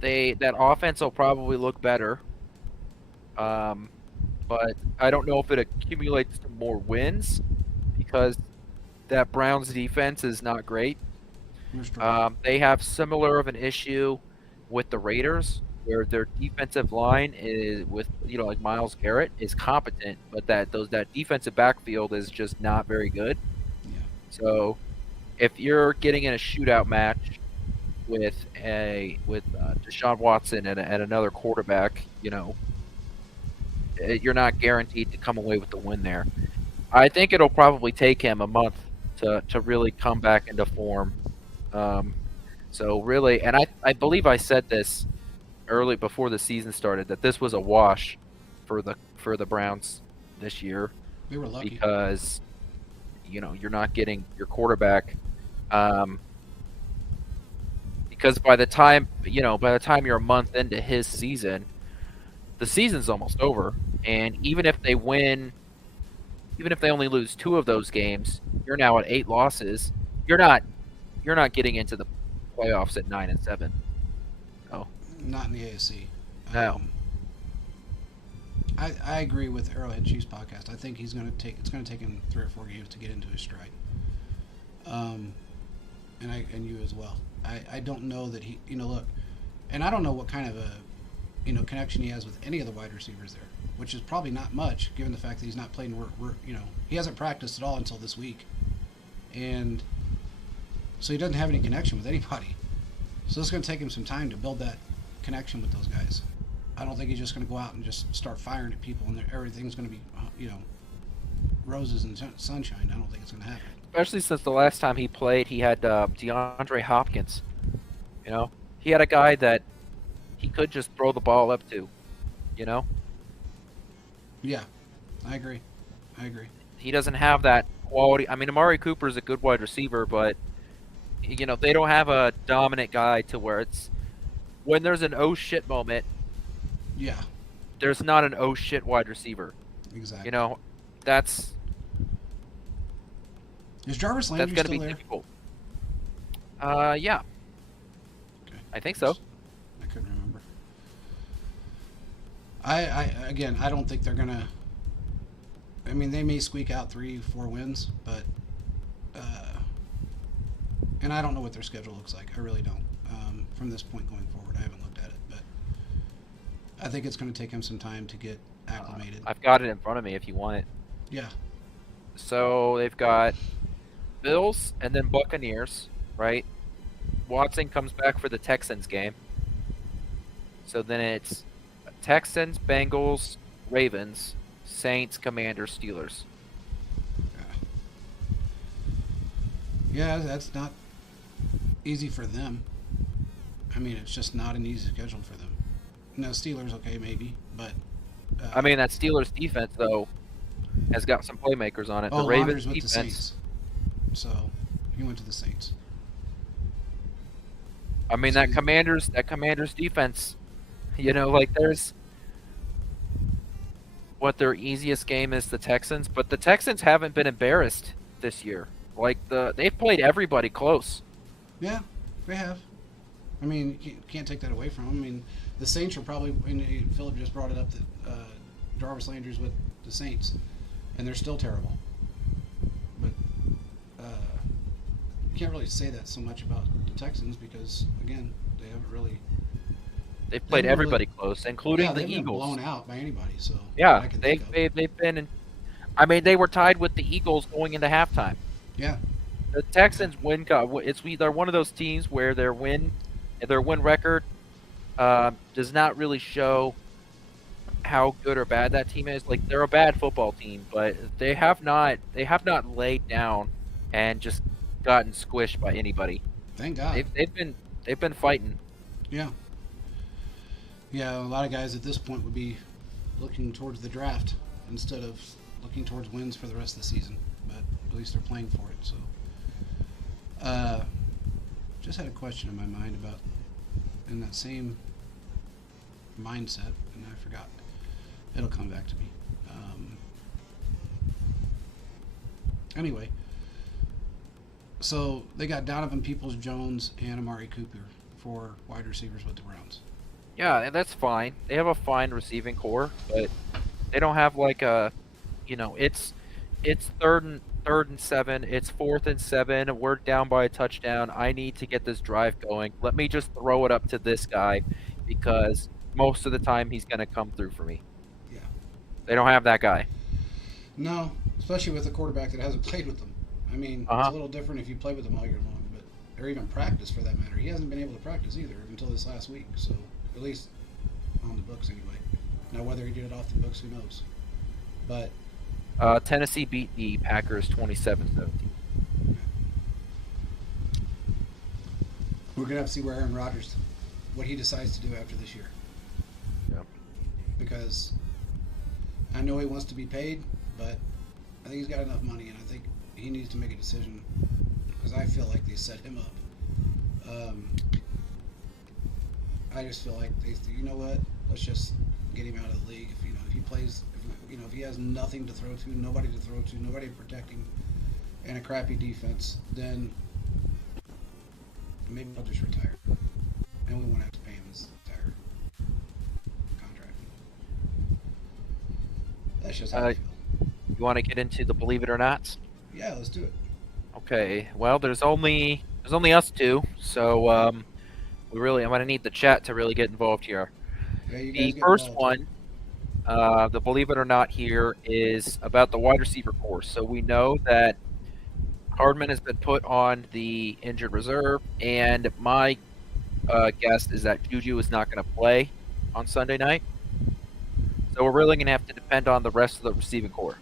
that offense will probably look better, but I don't know if it accumulates to more wins because that Browns defense is not great. They have similar of an issue with the Raiders, where their defensive line is with like Myles Garrett is competent, but that defensive backfield is just not very good. Yeah. So if you're getting in a shootout match with Deshaun Watson and another quarterback, you're not guaranteed to come away with the win there. I think it'll probably take him a month to really come back into form. So really, and I believe I said this early before the season started, that this was a wash for the Browns this year. We were lucky because you're not getting your quarterback. Because by the time you're a month into his season, the season's almost over, and even if they win even if they only lose 2 of those games, you're now at 8 losses. You're not getting into the playoffs at 9-7. No. Not in the AFC. No. I agree with Arrowhead Chiefs podcast. I think he's going to take. It's going to take him 3 or 4 games to get into his stride. And you as well. I don't know that he. Look, and I don't know what kind of a connection he has with any of the wide receivers there, which is probably not much given the fact that he's not playing. He hasn't practiced at all until this week, and so he doesn't have any connection with anybody. So it's going to take him some time to build that connection with those guys. I don't think he's just going to go out and just start firing at people and everything's going to be, roses and sunshine. I don't think it's going to happen. Especially since the last time he played, he had DeAndre Hopkins. He had a guy that he could just throw the ball up to. Yeah, I agree. He doesn't have that quality. I mean, Amari Cooper is a good wide receiver, but they don't have a dominant guy to where it's when there's an oh shit moment. Yeah. There's not an oh shit wide receiver. Exactly. That's Is Jarvis Landry that's still going to be there? difficult. Yeah. Okay. I think so. I couldn't remember. I don't think they're gonna. I mean, they may squeak out 3-4 wins, but and I don't know what their schedule looks like. I really don't. From this point going forward, I haven't looked at it, but I think it's going to take him some time to get acclimated. I've got it in front of me if you want it. Yeah. So they've got Bills and then Buccaneers, right? Watson comes back for the Texans game. So then it's Texans, Bengals, Ravens, Saints, Commanders, Steelers. Yeah, that's not easy for them. I mean, it's just not an easy schedule for them. No, Steelers, okay, maybe, but... I mean, that Steelers defense, though, has got some playmakers on it. The Ravens with defense... the Saints. So, he went to the Saints. I mean, that Commanders defense, there's... What their easiest game is the Texans, but the Texans haven't been embarrassed this year. They've played everybody close. Yeah, they have. I mean, you can't take that away from them. I mean, the Saints are probably, and Philip just brought it up, that Jarvis Landry's with the Saints, and they're still terrible. But you can't really say that so much about the Texans because, again, they haven't really... They've played everybody close, including the Eagles. Been blown out by anybody, so... Yeah, they've been in... I mean, they were tied with the Eagles going into halftime. Yeah. The Texans they're one of those teams where their win record does not really show how good or bad that team is. They're a bad football team, but they have not laid down and just gotten squished by anybody. Thank God. They've been fighting. Yeah. Yeah, a lot of guys at this point would be looking towards the draft instead of looking towards wins for the rest of the season. But at least they're playing for it. So, just had a question in my mind about in that same mindset, and I forgot. It'll come back to me. Anyway, so they got Donovan Peoples-Jones and Amari Cooper for wide receivers with the Browns. Yeah, that's fine. They have a fine receiving core, but they don't have it's third and 7, it's 4th and 7, we're down by a touchdown. I need to get this drive going. Let me just throw it up to this guy because most of the time he's going to come through for me. Yeah. They don't have that guy. No, especially with a quarterback that hasn't played with them. I mean, It's a little different if you play with them all year long, or even practice for that matter. He hasn't been able to practice either until this last week, so at least on the books anyway. Now, whether he did it off the books, who knows? But Tennessee beat the Packers 27-17. We're gonna have to see where Aaron Rodgers, what he decides to do after this year. Yeah. Because I know he wants to be paid, but I think he's got enough money, and I think he needs to make a decision because I feel like they set him up. I just feel like you know what? Let's just get him out of the league. If he if he has nothing to throw to, nobody to throw to, nobody to protect him, and a crappy defense, then maybe I'll just retire, and we won't have to pay him his entire contract. That's just how I feel. You want to get into the believe it or not? Yeah, let's do it. Okay. Well, there's only us two, so I'm gonna need the chat to really get involved here. Yeah, you guys The get first involved. one, the believe it or not here, is about the wide receiver course. So we know that Hardman has been put on the injured reserve, and my guess is that Juju is not going to play on Sunday night. So we're really going to have to depend on the rest of the receiving core.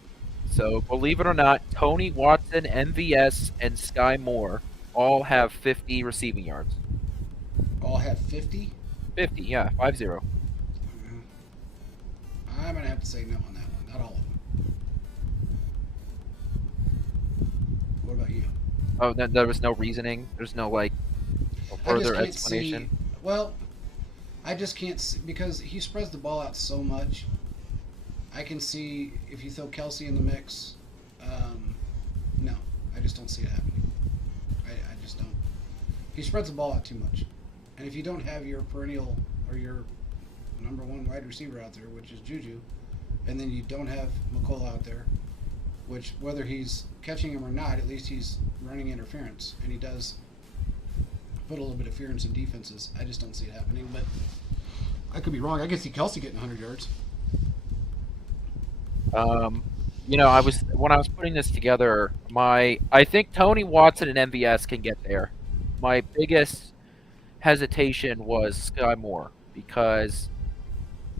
So believe it or not, Tony Watson, MVS, and Sky Moore all have 50 receiving yards. All have 50? 50, yeah, 50. I'm gonna have to say no on that one. Not all of them. What about you? Oh, there was no reasoning. There's no further explanation. Well, I just can't see because he spreads the ball out so much. I can see if you throw Kelsey in the mix. No, I just don't see it happening. I just don't. He spreads the ball out too much, and if you don't have your perennial or your number one wide receiver out there, which is Juju, and then you don't have Mecole out there, which whether he's catching him or not, at least he's running interference, and he does put a little bit of interference in defenses. I just don't see it happening, but I could be wrong. I could see Kelsey getting 100 yards. When I was putting this together, I think Tony Watson and MVS can get there. My biggest hesitation was Sky Moore because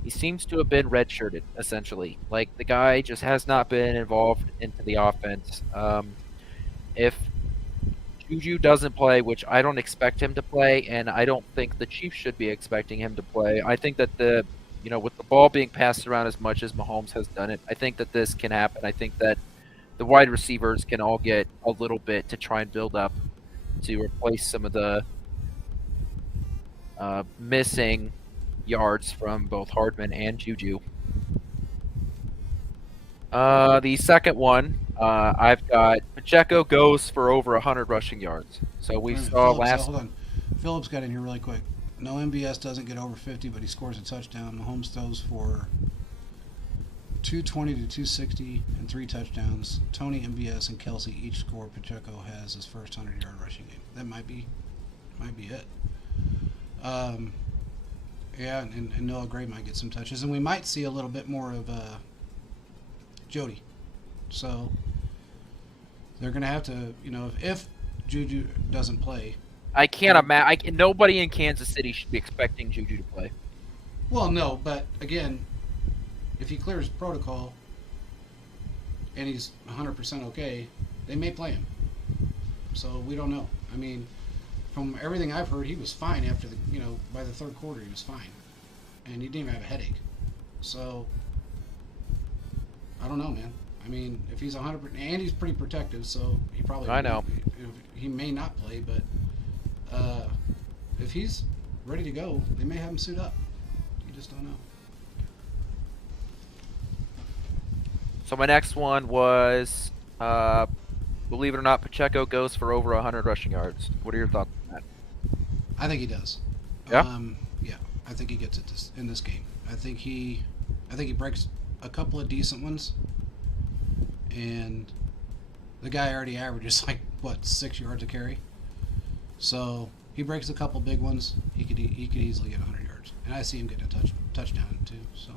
he seems to have been redshirted essentially. Like the guy just has not been involved into the offense. If Juju doesn't play, which I don't expect him to play, and I don't think the Chiefs should be expecting him to play, I think that with the ball being passed around as much as Mahomes has done it, I think that this can happen. I think that the wide receivers can all get a little bit to try and build up to replace some of the missing yards from both Hardman and Juju. The second one, I've got Pacheco goes for over 100 rushing yards. So we saw last. Hold on. Phillips got in here really quick. No, MBS doesn't get over 50, but he scores a touchdown. Mahomes throws for 220 to 260 and 3 touchdowns. Tony, MBS, and Kelsey each score. Pacheco has his first 100-yard rushing game. That might be it. Yeah, and Noah Gray might get some touches, and we might see a little bit more of Jody. So they're going to have to, if Juju doesn't play. I can't imagine. Nobody in Kansas City should be expecting Juju to play. Well, no, but again, if he clears protocol and he's 100% okay, they may play him. So we don't know. I mean, from everything I've heard, he was fine after by the third quarter, he was fine. And he didn't even have a headache. So, I don't know, man. I mean, if he's 100%, and he's pretty protective, so he probably. I know. He may not play, but if he's ready to go, they may have him suit up. You just don't know. So my next one was, believe it or not, Pacheco goes for over 100 rushing yards. What are your thoughts on that? I think he does. Yeah? Yeah, I think he gets it in this game. I think he breaks a couple of decent ones, and the guy already averages 6 yards a carry. So he breaks a couple big ones. He could easily get 100 yards, and I see him getting a touchdown too. So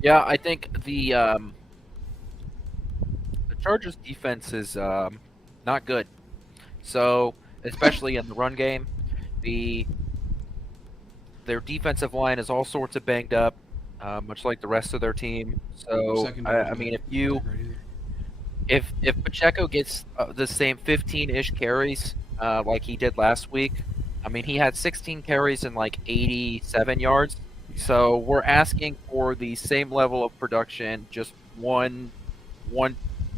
yeah, I think the Chargers defense is not good. So especially in the run game, their defensive line is all sorts of banged up, much like the rest of their team. So I mean, if Pacheco gets the same 15-ish carries like he did last week, I mean, he had 16 carries and 87 yards. So we're asking for the same level of production, just one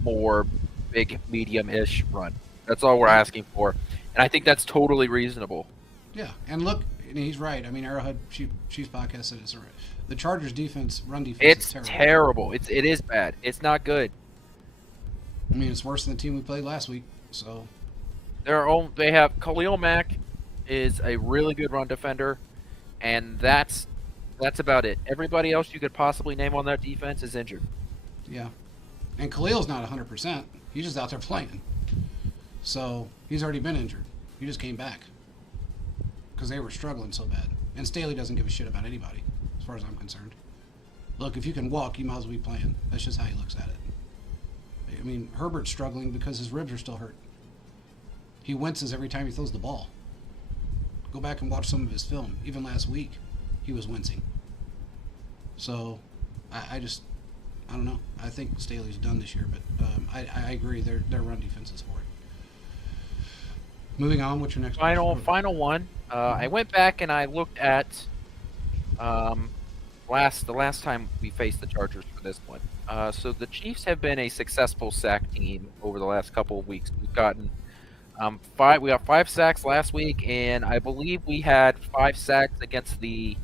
more big medium-ish run. That's all we're asking for, and I think that's totally reasonable. Yeah, and look, he's right. I mean, Arrowhead Chiefs podcast said it's The Chargers run defense is It's terrible. terrible. It is bad. It's not good. I mean, it's worse than the team we played last week. So They have Khalil Mack is a really good run defender, and that's about it. Everybody else you could possibly name on that defense is injured. yeah, and Khalil's not 100%. He's just out there playing. So he's already been injured. He just came back because they were struggling so bad. And Staley doesn't give a shit about anybody, as far as I'm concerned. Look, if you can walk, you might as well be playing. That's just how he looks at it. I mean, Herbert's struggling because his ribs are still hurt. He winces every time he throws the ball. Go back and watch some of his film. Even last week, he was wincing. So, I don't know. I think Staley's done this year, but I agree. Their run defense is horrid. Moving on, what's your next Final one. I went back and I looked at the last time we faced the Chargers for this one. So the Chiefs have been a successful sack team over the last couple of weeks. We've gotten we got 5 sacks last week, and I believe we had 5 sacks against the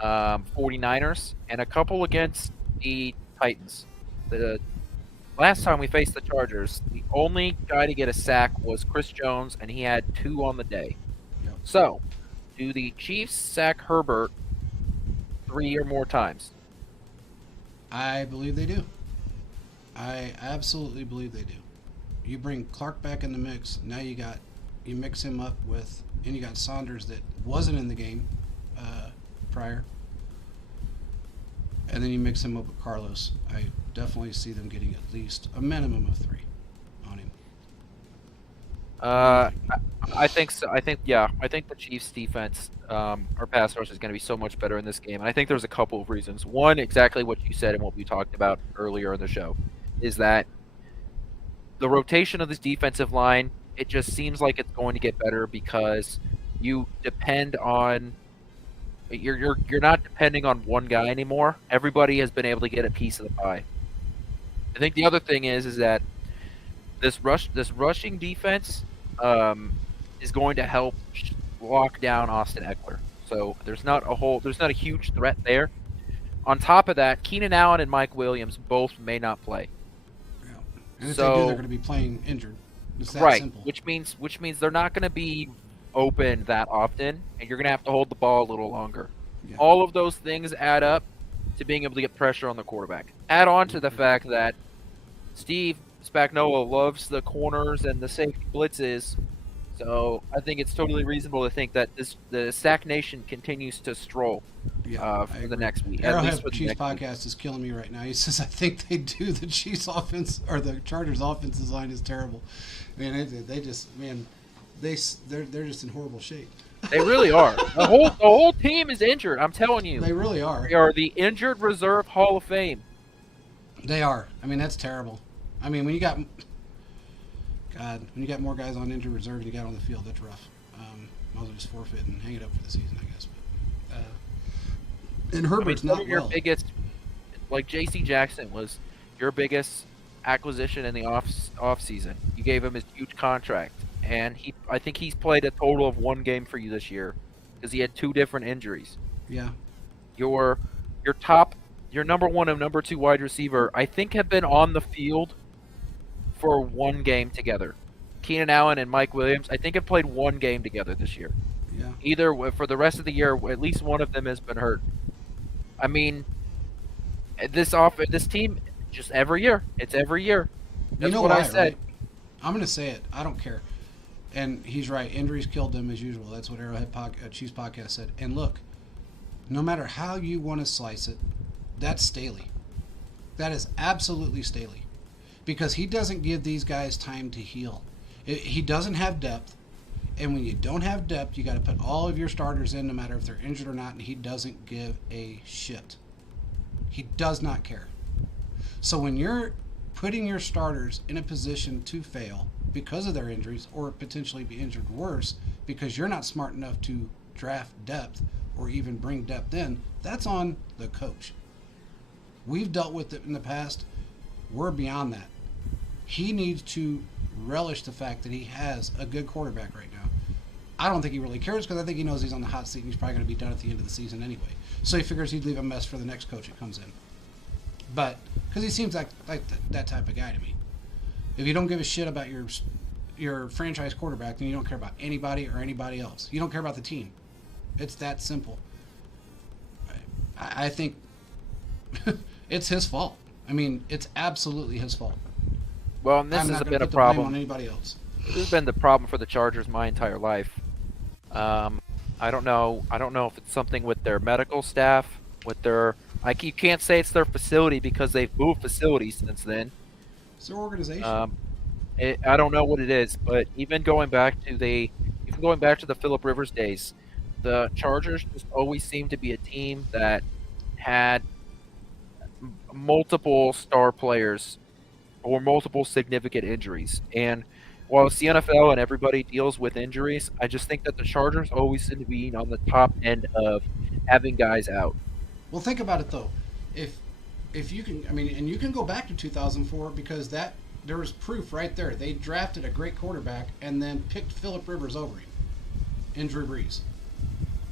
49ers and a couple against the Titans. The last time we faced the Chargers, the only guy to get a sack was Chris Jones, and he had 2 on the day. Yep. So, do the Chiefs sack Herbert 3 or more times? I believe they do. I absolutely believe they do. You bring Clark back in the mix. Now you mix him up with, and you got Saunders that wasn't in the game prior, and then you mix him up with Carlos. I definitely see them getting at least a minimum of 3 on him. I think so. I think the Chiefs' defense, our pass rush is going to be so much better in this game, and I think there's a couple of reasons. One, exactly what you said and what we talked about earlier in the show, is that the rotation of this defensive line, it just seems like it's going to get better because you depend on you're not depending on one guy anymore. Everybody has been able to get a piece of the pie. I think the other thing is that this rushing defense is going to help lock down Austin Eckler. So there's not a huge threat there. On top of that, Keenan Allen and Mike Williams both may not play. Yeah. And if they do, they're going to be playing injured. It's that simple. Which means they're not going to be open that often, and you're going to have to hold the ball a little longer. Yeah. All of those things add up to being able to get pressure on the quarterback. Add on to the fact that Steve Spagnuolo loves the corners and the safety blitzes, so I think it's totally reasonable to think that the Sack Nation continues to stroll for the next week. Arrowhead Chiefs podcast is killing me right now. He says, I think they do. The Chiefs offense, or the Chargers offensive line is terrible. Man, they're just in horrible shape. They really are. The whole team is injured. I'm telling you. They really are. They are the injured reserve Hall of Fame. They are. I mean, that's terrible. I mean, when you got more guys on injured reserve than you got on the field, that's rough. Might as well just forfeit and hang it up for the season, I guess. But and Herbert's not your biggest, like J.C. Jackson was your biggest acquisition in the off season. You gave him his huge contract, and I think he's played a total of 1 game for you this year because he had 2 different injuries. Yeah. Your number 1 and number 2 wide receiver, I think, have been on the field for 1 game together. Keenan Allen and Mike Williams, I think, have played 1 game together this year. Yeah. Either for the rest of the year, at least one of them has been hurt. I mean, this team, just every year. It's every year. That's you know what why, I said. Right? I'm going to say it. I don't care. And he's right. Injuries killed them as usual. That's what Arrowhead Chiefs podcast said. And look, no matter how you want to slice it, that's Staley. That is absolutely Staley. Because he doesn't give these guys time to heal. He doesn't have depth. And when you don't have depth, you got to put all of your starters in, no matter if they're injured or not. And he doesn't give a shit. He does not care. So when you're putting your starters in a position to fail because of their injuries, or potentially be injured worse because you're not smart enough to draft depth or even bring depth in, that's on the coach. We've dealt with it in the past. We're beyond that. He needs to relish the fact that he has a good quarterback right now. I don't think he really cares because I think he knows he's on the hot seat and he's probably going to be done at the end of the season anyway. So he figures he'd leave a mess for the next coach that comes in. But because he seems like that type of guy to me. If you don't give a shit about your franchise quarterback, then you don't care about anybody or anybody else. You don't care about the team. It's that simple. I think it's his fault. I mean, it's absolutely his fault. Well, and this I'm has not going been to a put the blame problem. on anybody else. This has been the problem for the Chargers my entire life. I don't know. I don't know if it's something with their medical staff, with their. You can't say it's their facility because they've moved facilities since then. It's their organization. I don't know what it is, but even going back to the Phillip Rivers days, the Chargers just always seemed to be a team that had multiple star players or multiple significant injuries. And while it's the NFL and everybody deals with injuries, I just think that the Chargers always seem to be on the top end of having guys out. Well, think about it though. If you can, I mean, and you can go back to 2004 because there was proof right there. They drafted a great quarterback and then picked Phillip Rivers over him in Drew Brees.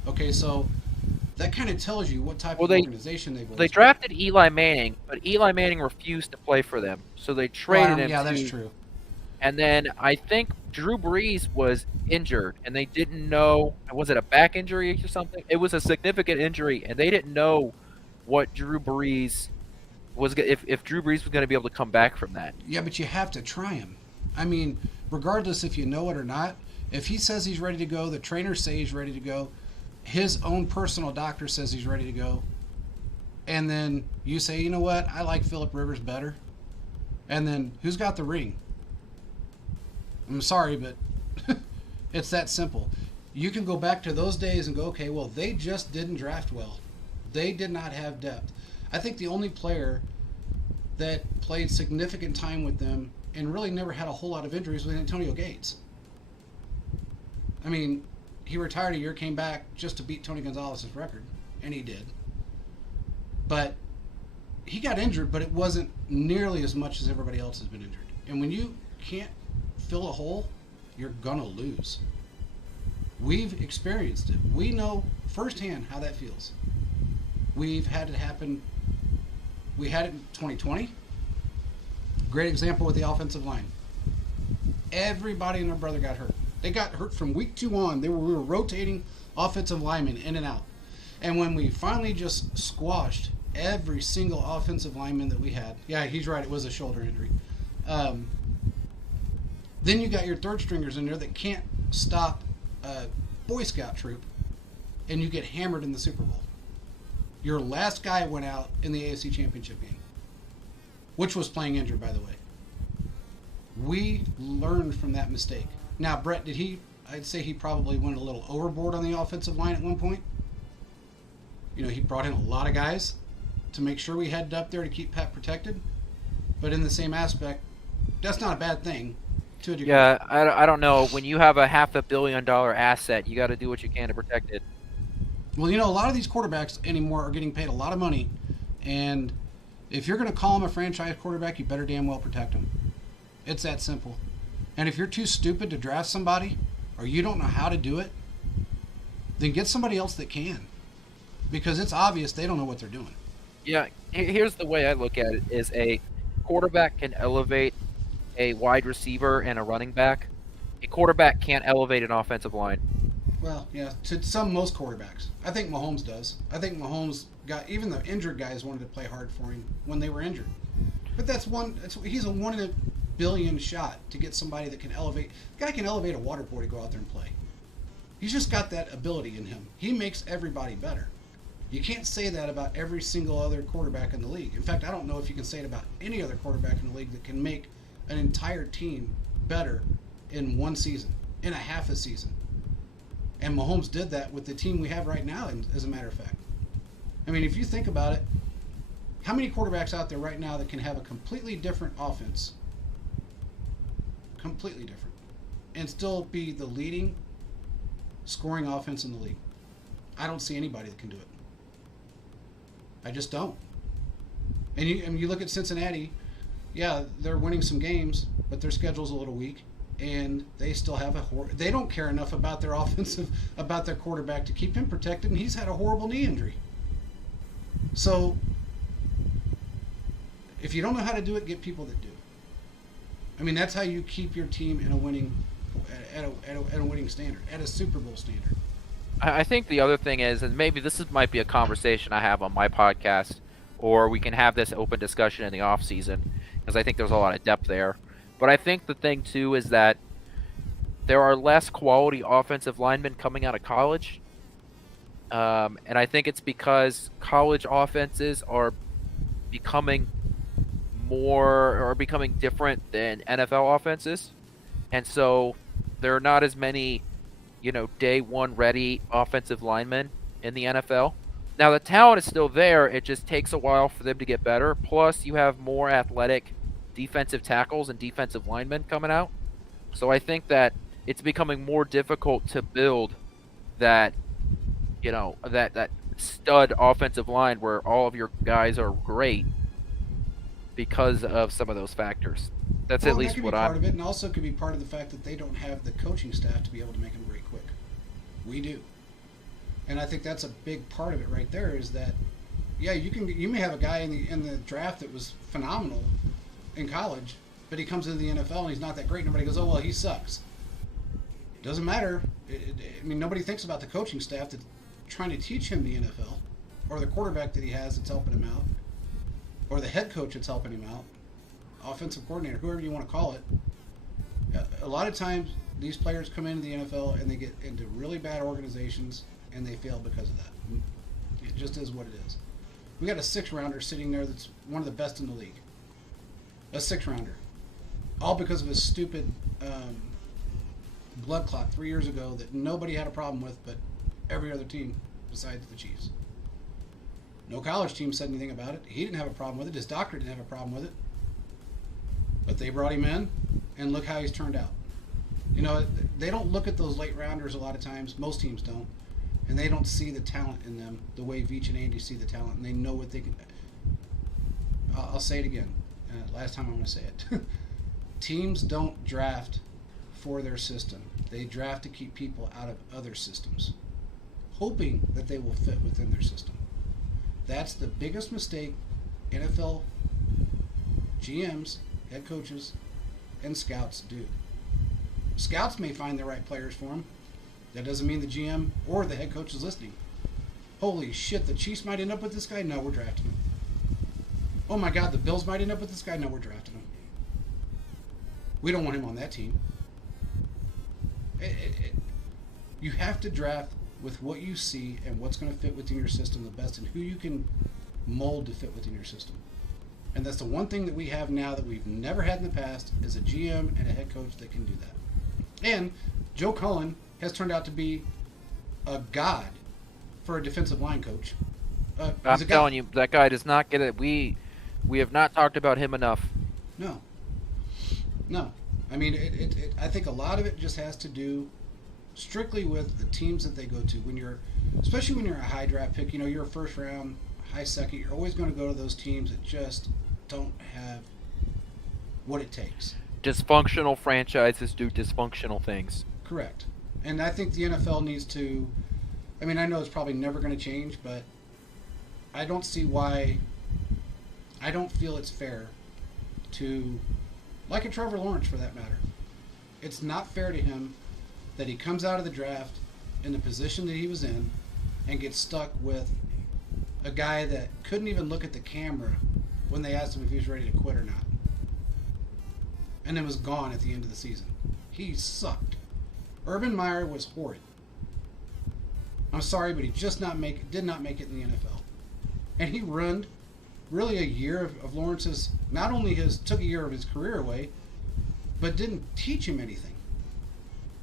Okay, so that kind of tells you what type of organization they were. They drafted Eli Manning, but Eli Manning refused to play for them, so they traded him. Yeah, that's true. And then I think Drew Brees was injured, and they didn't know. Was it a back injury or something? It was a significant injury, and they didn't know what Drew Brees was if Drew Brees was going to be able to come back from that. Yeah, but you have to try him. I mean, regardless if you know it or not, if he says he's ready to go, the trainers say he's ready to go, his own personal doctor says he's ready to go, and then you say, you know what, I like Phillip Rivers better, and then who's got the ring? I'm sorry, but it's that simple. You can go back to those days and go, okay, well, they just didn't draft well. They did not have depth. I think the only player that played significant time with them and really never had a whole lot of injuries was Antonio Gates. I mean, he retired a year, came back just to beat Tony Gonzalez's record, and he did. But he got injured, but it wasn't nearly as much as everybody else has been injured. And when you can't fill a hole, you're gonna lose. We've experienced it. We know firsthand how that feels. We've had it happen. We had it in 2020. Great example with the offensive line. Everybody and their brother got hurt. They got hurt from week 2 on. We were rotating offensive linemen in and out. And when we finally just squashed every single offensive lineman that we had, yeah, he's right, it was a shoulder injury. Then you got your third stringers in there that can't stop a Boy Scout troop, and you get hammered in the Super Bowl. Your last guy went out in the AFC Championship game, which was playing injured, by the way. We learned from that mistake. Now, Brett, I'd say he probably went a little overboard on the offensive line at one point. You know, he brought in a lot of guys to make sure we had up there to keep Pat protected. But in the same aspect, that's not a bad thing to a degree. Yeah, I don't know. When you have a $500 million asset, you got to do what you can to protect it. Well, you know, a lot of these quarterbacks anymore are getting paid a lot of money, and if you're going to call him a franchise quarterback, you better damn well protect him. It's that simple. And if you're too stupid to draft somebody, or you don't know how to do it, then get somebody else that can. Because it's obvious they don't know what they're doing. Yeah, here's the way I look at it, is a quarterback can elevate a wide receiver and a running back. A quarterback can't elevate an offensive line. Well, yeah, to most quarterbacks. I think Mahomes does. I think Mahomes even the injured guys wanted to play hard for him when they were injured. But he's a 1 in a billion shot to get somebody that can elevate. The guy can elevate a water boy to go out there and play. He's just got that ability in him. He makes everybody better. You can't say that about every single other quarterback in the league. In fact, I don't know if you can say it about any other quarterback in the league that can make an entire team better in one season, in a half a season. And Mahomes did that with the team we have right now, as a matter of fact. I mean, if you think about it, how many quarterbacks out there right now that can have a completely different offense, completely different, and still be the leading scoring offense in the league? I don't see anybody that can do it. I just don't. And you look at Cincinnati, yeah, they're winning some games, but their schedule's a little weak. And they still have they don't care enough about their quarterback to keep him protected, and he's had a horrible knee injury. So if you don't know how to do it, get people that do. I mean, that's how you keep your team in a winning at a winning standard, at a Super Bowl standard. I think the other thing is, and maybe might be a conversation I have on my podcast, or we can have this open discussion in the off season, because I think there's a lot of depth there. But I think the thing too is that there are less quality offensive linemen coming out of college, and I think it's because college offenses are becoming becoming different than NFL offenses, and so there are not as many day one ready offensive linemen in the NFL. Now, the talent is still there. It just takes a while for them to get better. Plus, you have more athletic defensive tackles and defensive linemen coming out. So I think that it's becoming more difficult to build that, that stud offensive line where all of your guys are great because of some of those factors. That's Well, at that least could what be part I'm. of it, and also could be part of the fact that they don't have the coaching staff to be able to make them great quick. We do, and I think that's a big part of it right there. Is that, yeah, you may have a guy in the draft that was phenomenal in college, but he comes into the NFL and he's not that great. Nobody goes, oh well, he sucks. Doesn't matter. I mean, nobody thinks about the coaching staff that's trying to teach him the NFL, or the quarterback that he has that's helping him out, or the head coach that's helping him out, offensive coordinator, whoever you want to call it. A lot of times, these players come into the NFL and they get into really bad organizations and they fail because of that. It just is what it is. We got a 6-rounder sitting there that's one of the best in the league. A 6-rounder. All because of a stupid blood clot 3 years ago that nobody had a problem with but every other team besides the Chiefs. No college team said anything about it. He didn't have a problem with it. His doctor didn't have a problem with it. But they brought him in, and look how he's turned out. They don't look at those late rounders a lot of times. Most teams don't. And they don't see the talent in them the way Veach and Andy see the talent, and they know what they can. I'll say it again. Last time I'm going to say it. Teams don't draft for their system. They draft to keep people out of other systems, hoping that they will fit within their system. That's the biggest mistake NFL GMs, head coaches, and scouts do. Scouts may find the right players for them. That doesn't mean the GM or the head coach is listening. Holy shit, the Chiefs might end up with this guy? No, we're drafting him. Oh my God, the Bills might end up with this guy? No, we're drafting him. We don't want him on that team. You have to draft with what you see and what's going to fit within your system the best, and who you can mold to fit within your system. And that's the one thing that we have now that we've never had in the past, is a GM and a head coach that can do that. And Joe Cullen has turned out to be a god for a defensive line coach. I'm telling you, that guy does not get it. We have not talked about him enough. No. I mean, I think a lot of it just has to do strictly with the teams that they go to. Especially when you're a high draft pick, you're a first round, high second, you're always going to go to those teams that just don't have what it takes. Dysfunctional franchises do dysfunctional things. Correct. And I think the NFL needs to, I mean, I know it's probably never going to change, but I don't see why, I don't feel it's fair to, like a Trevor Lawrence for that matter, it's not fair to him that he comes out of the draft in the position that he was in and gets stuck with a guy that couldn't even look at the camera when they asked him if he was ready to quit or not. And then was gone at the end of the season. He sucked. Urban Meyer was horrid. I'm sorry, but he did not make it in the NFL. And he ruined really a year of Lawrence's, took a year of his career away, but didn't teach him anything.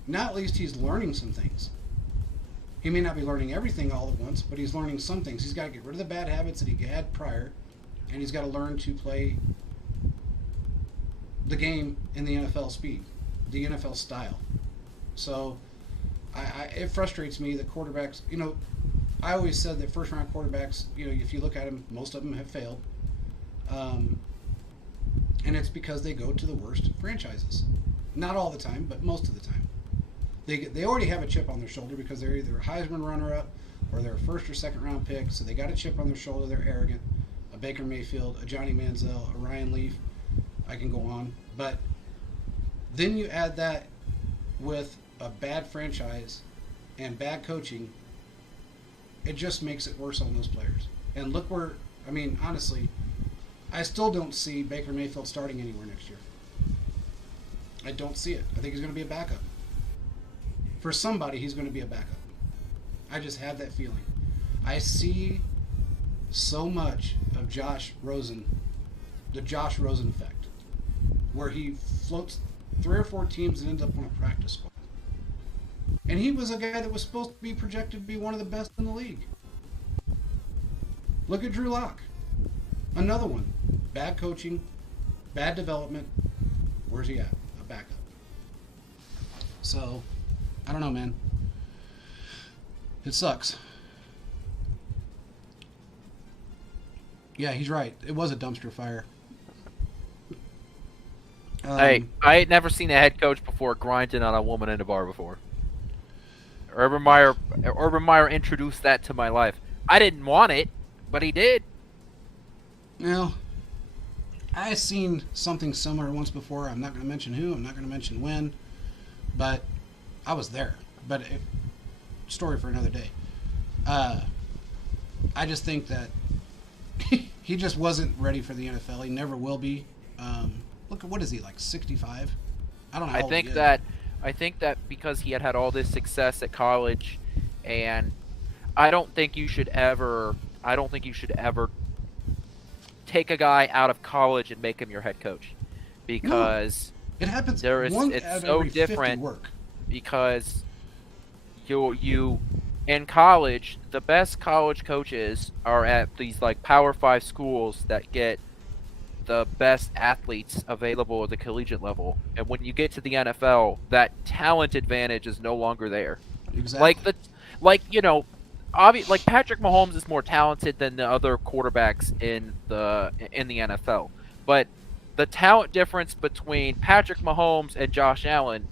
Now at least he's learning some things. He may not be learning everything all at once, but he's learning some things. He's got to get rid of the bad habits that he had prior, and he's got to learn to play the game in the NFL speed, the NFL style. So it frustrates me that quarterbacks, I always said that first-round quarterbacks, if you look at them, most of them have failed. And it's because they go to the worst franchises. Not all the time, but most of the time. They already have a chip on their shoulder because they're either a Heisman runner-up or they're a first or second round pick, so they got a chip on their shoulder. They're arrogant. A Baker Mayfield, a Johnny Manziel, a Ryan Leaf. I can go on, but then you add that with a bad franchise and bad coaching, it just makes it worse on those players. And look where, I mean, honestly, I still don't see Baker Mayfield starting anywhere next year. I don't see it. I think he's going to be a backup. For somebody, he's going to be a backup. I just have that feeling. I see so much of Josh Rosen, the Josh Rosen effect, where he floats 3 or 4 teams and ends up on a practice squad. And he was a guy that was supposed to be projected to be one of the best in the league. Look at Drew Lock. Another one. Bad coaching, bad development. Where's he at? A backup. So, I don't know, man. It sucks. Yeah, he's right. It was a dumpster fire. Hey, I ain't never seen a head coach before grinding on a woman in a bar before. Urban Meyer introduced that to my life. I didn't want it, but he did. Now, I seen something similar once before. I'm not going to mention who. I'm not going to mention when. But I was there. But story for another day. I just think that he just wasn't ready for the NFL. He never will be. Look at what is he, like 65? I don't know. I think that because he had all this success at college, and I don't think you should ever take a guy out of college and make him your head coach, because it happens. It's so different. Because you in college, the best college coaches are at these like Power 5 schools that get the best athletes available at the collegiate level, and when you get to the NFL, that talent advantage is no longer there. Exactly. Like Patrick Mahomes is more talented than the other quarterbacks in the NFL, but the talent difference between Patrick Mahomes and Josh Allen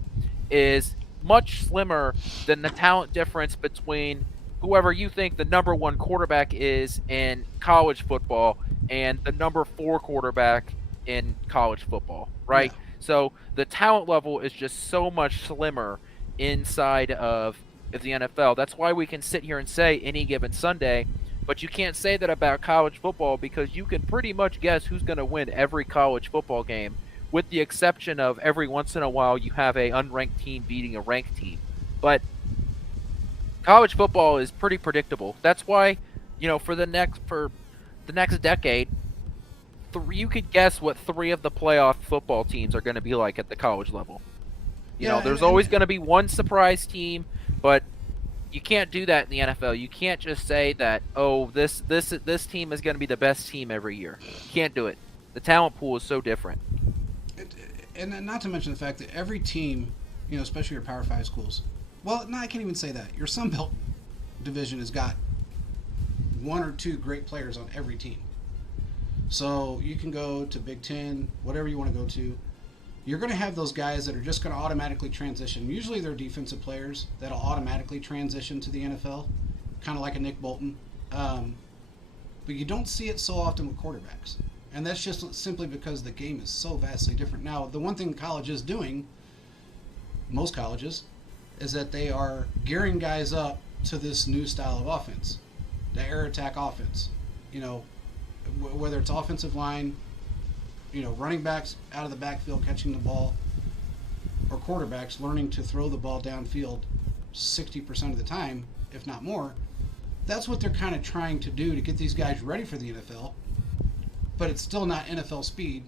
is much slimmer than the talent difference between whoever you think the number 1 quarterback is in college football and the number 4 quarterback in college football, right? Yeah. So the talent level is just so much slimmer inside of the NFL. That's why we can sit here and say any given Sunday, but you can't say that about college football because you can pretty much guess who's going to win every college football game, with the exception of every once in a while you have a unranked team beating a ranked team. But college football is pretty predictable. That's why, for the next decade, you could guess what 3 of the playoff football teams are going to be like at the college level. There's always going to be one surprise team, but you can't do that in the NFL. You can't just say that, this team is going to be the best team every year. You can't do it. The talent pool is so different. And not to mention the fact that every team, especially your Power 5 schools, well, no, I can't even say that. Your Sun Belt division has got 1 or 2 great players on every team. So you can go to Big Ten, whatever you want to go to. You're going to have those guys that are just going to automatically transition. Usually they're defensive players that'll automatically transition to the NFL, kind of like a Nick Bolton. But you don't see it so often with quarterbacks. And that's just simply because the game is so vastly different. Now, the one thing college is doing, most colleges, is that they are gearing guys up to this new style of offense, the air attack offense. Whether it's offensive line, running backs out of the backfield catching the ball, or quarterbacks learning to throw the ball downfield 60% of the time, if not more. That's what they're kind of trying to do to get these guys ready for the NFL. But it's still not NFL speed,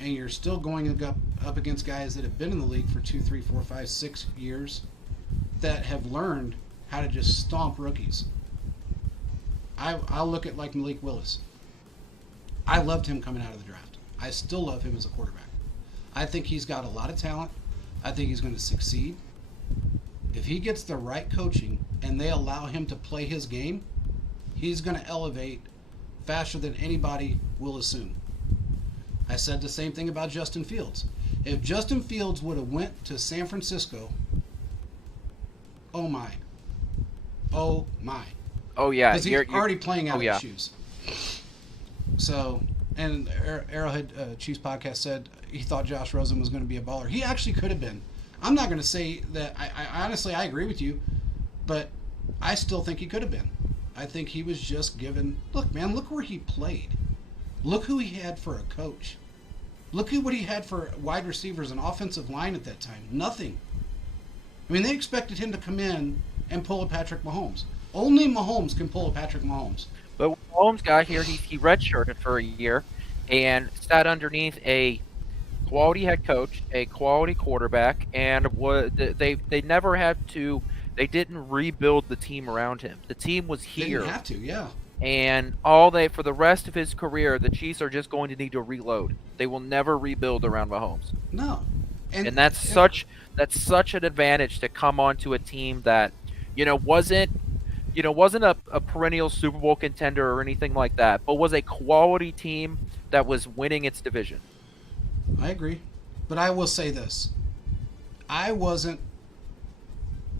and you're still going up against guys that have been in the league for 2, 3, 4, 5, 6 years that have learned how to just stomp rookies. I'll look at like Malik Willis. I loved him coming out of the draft. I still love him as a quarterback. I think he's got a lot of talent. I think he's going to succeed. If he gets the right coaching and they allow him to play his game, he's going to elevate faster than anybody will assume. I said the same thing about Justin Fields. If Justin Fields would have went to San Francisco oh my, oh my, Oh yeah, because he's you're already playing oh out of his yeah. shoes. So, and Arrowhead Chiefs podcast said he thought Josh Rosen was going to be a baller. He actually could have been. I'm not going to say that. I honestly I agree with you, but I still think he could have been. I think he was just given. Look, man, look where he played. Look who he had for a coach. Look at what he had for wide receivers and offensive line at that time. Nothing. I mean, they expected him to come in and pull a Patrick Mahomes. Only Mahomes can pull a Patrick Mahomes. But when Holmes got here, he redshirted for a year and sat underneath a quality head coach, a quality quarterback, and they never had to. They didn't rebuild the team around him. The team was They didn't here, have to, yeah. and all they for the rest of his career, the Chiefs are just going to need to reload. They will never rebuild around Mahomes, No. and that's such an advantage to come onto a team that wasn't a perennial Super Bowl contender or anything like that, but was a quality team that was winning its division. I agree. But I will say this. I wasn't.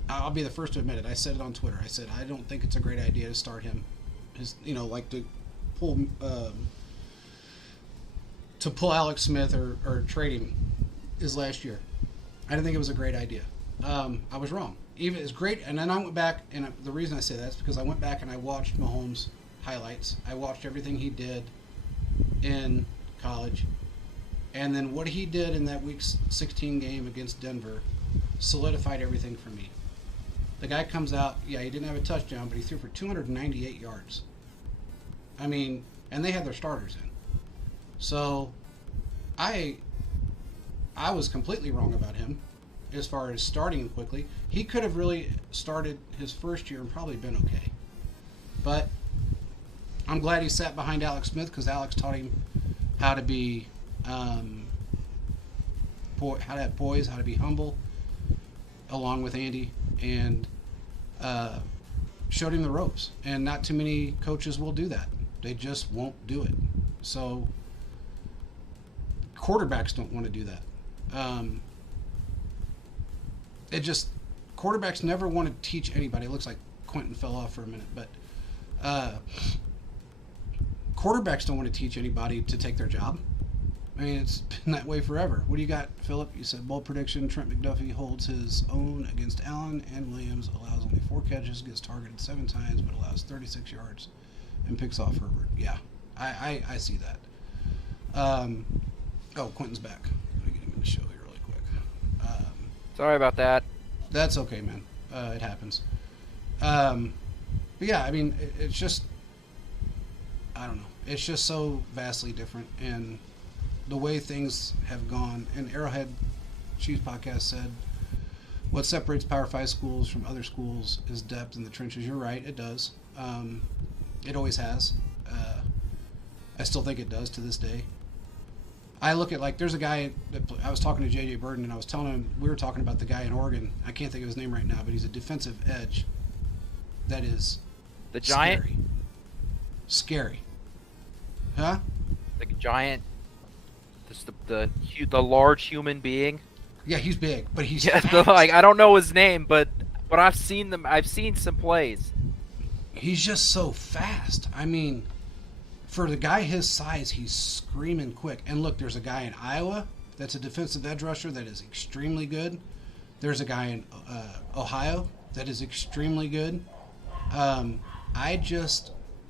I'll be the first to admit it. I said it on Twitter. I said I don't think it's a great idea to start him. Like to pull Alex Smith or trade him his last year. I didn't think it was a great idea. I was wrong. Even it's great. And then I went back, and the reason I say that is because I went back and I watched Mahomes highlights. I watched everything he did in college. And then what he did in that Week 16 game against Denver solidified everything for me. The guy comes out, yeah, he didn't have a touchdown, but he threw for 298 yards. I mean, and they had their starters in. So, I was completely wrong about him as far as starting quickly. He could have really started his first year and probably been okay. But I'm glad he sat behind Alex Smith because Alex taught him how to be how to have poise, how to be humble, along with Andy, and showed him the ropes. And not too many coaches will do that. They just won't do it. So quarterbacks don't want to do that. Quarterbacks never want to teach anybody. It looks like Quentin fell off for a minute, but quarterbacks don't want to teach anybody to take their job. I mean, it's been that way forever. What do you got, Philip? You said bold prediction. Trent McDuffie holds his own against Allen, and Williams allows only 4 catches, gets targeted 7 times, but allows 36 yards and picks off Herbert. Yeah, I see that. Quentin's back. Let me get him in the show here really quick. Sorry about that. That's okay, man. It happens. But yeah, I mean, it's just, I don't know. It's just so vastly different, and the way things have gone. And Arrowhead Chiefs podcast said, what separates Power 5 schools from other schools is depth in the trenches. You're right, it does. It always has. I still think it does to this day. I look at, like, there's a guy that I was talking to J.J. Burden, and I was telling him, we were talking about the guy in Oregon. I can't think of his name right now, but he's a defensive edge that is The giant, scary. Huh? the giant, the large human being. Yeah, he's big, but he's Yeah, fast. I don't know his name, but I've seen them. I've seen some plays. He's just so fast. I mean, for the guy his size, he's screaming quick. And look, there's a guy in Iowa that's a defensive edge rusher that is extremely good. There's a guy in Ohio that is extremely good.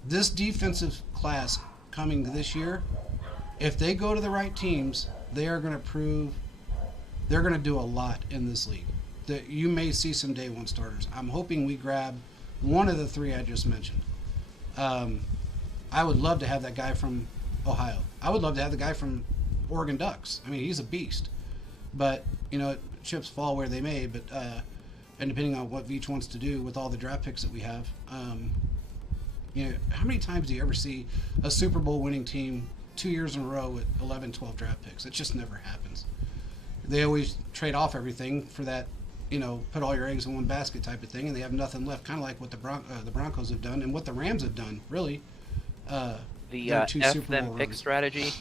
This defensive class coming this year, if they go to the right teams, they are going to prove they're going to do a lot in this league. That you may see some day one starters. I'm hoping we grab one of the 3 I just mentioned. I would love to have that guy from Ohio. I would love to have the guy from Oregon Ducks. I mean, he's a beast. But, chips fall where they may. But and depending on what Veach wants to do with all the draft picks that we have, how many times do you ever see a Super Bowl winning team 2 years in a row with 11, 12 draft picks? It just never happens. They always trade off everything for that, put all your eggs in one basket type of thing, and they have nothing left, kind of like what the Broncos have done and what the Rams have done, really. The F them pick strategy.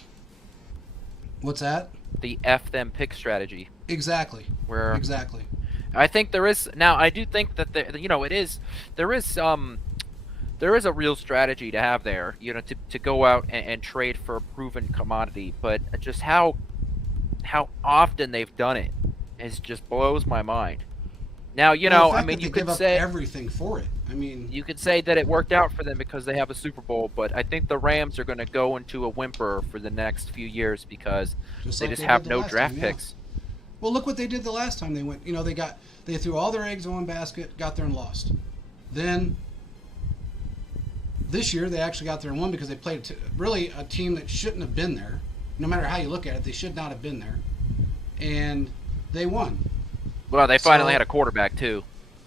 What's that? The F them pick strategy. Exactly. Where exactly. I think there is now. I do think that it is there is there is a real strategy to have there. To go out and trade for a proven commodity, but just how often they've done it is just blows my mind. Now, Well, the I fact mean, that they give up everything for it. I mean, you could say that it worked out for them because they have a Super Bowl, but I think the Rams are going to go into a whimper for the next few years because just they like just they did have the no last time, draft yeah. picks. Well, look what they did the last time they went. They threw all their eggs in one basket, got there and lost. Then this year they actually got there and won because they played really a team that shouldn't have been there. No matter how you look at it, they should not have been there, and they won. Well, they finally So had a quarterback too.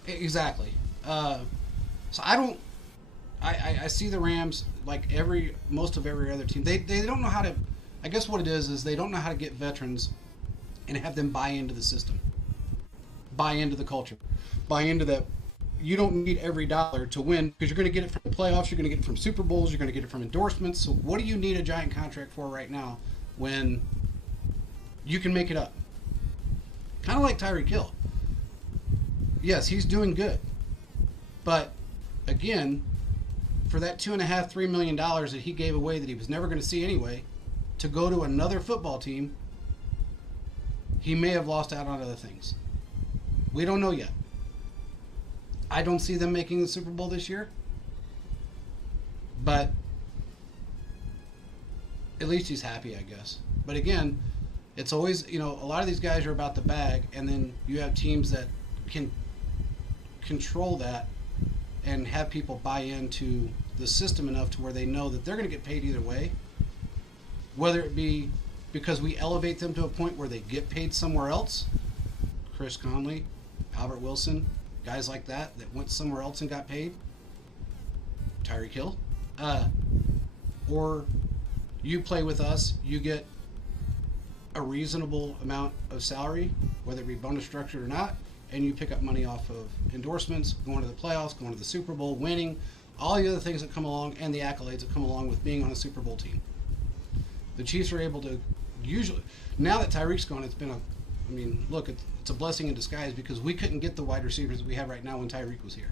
exactly. So I don't. I see the Rams like most of every other team. They don't know how to. I guess what it is they don't know how to get veterans and have them buy into the system, buy into the culture, buy into that. You don't need every dollar to win because you're going to get it from the playoffs. You're going to get it from Super Bowls. You're going to get it from endorsements. So what do you need a giant contract for right now when you can make it up? Kind of like Tyreek Hill. Yes, he's doing good, but again, for that $2.5–3 million that he gave away that he was never going to see anyway, to go to another football team, he may have lost out on other things. We don't know yet. I don't see them making the Super Bowl this year, but at least he's happy, I guess. But again, it's always, a lot of these guys are about the bag, and then you have teams that can control that and have people buy into the system enough to where they know that they're going to get paid either way, whether it be because we elevate them to a point where they get paid somewhere else. Chris Conley, Albert Wilson, guys like that went somewhere else and got paid. Tyreek Hill. Or you play with us, you get a reasonable amount of salary, whether it be bonus structured or not, and you pick up money off of endorsements, going to the playoffs, going to the Super Bowl, winning, all the other things that come along, and the accolades that come along with being on a Super Bowl team. The Chiefs are able to usually, now that Tyreek's gone, look, it's a blessing in disguise because we couldn't get the wide receivers that we have right now when Tyreek was here.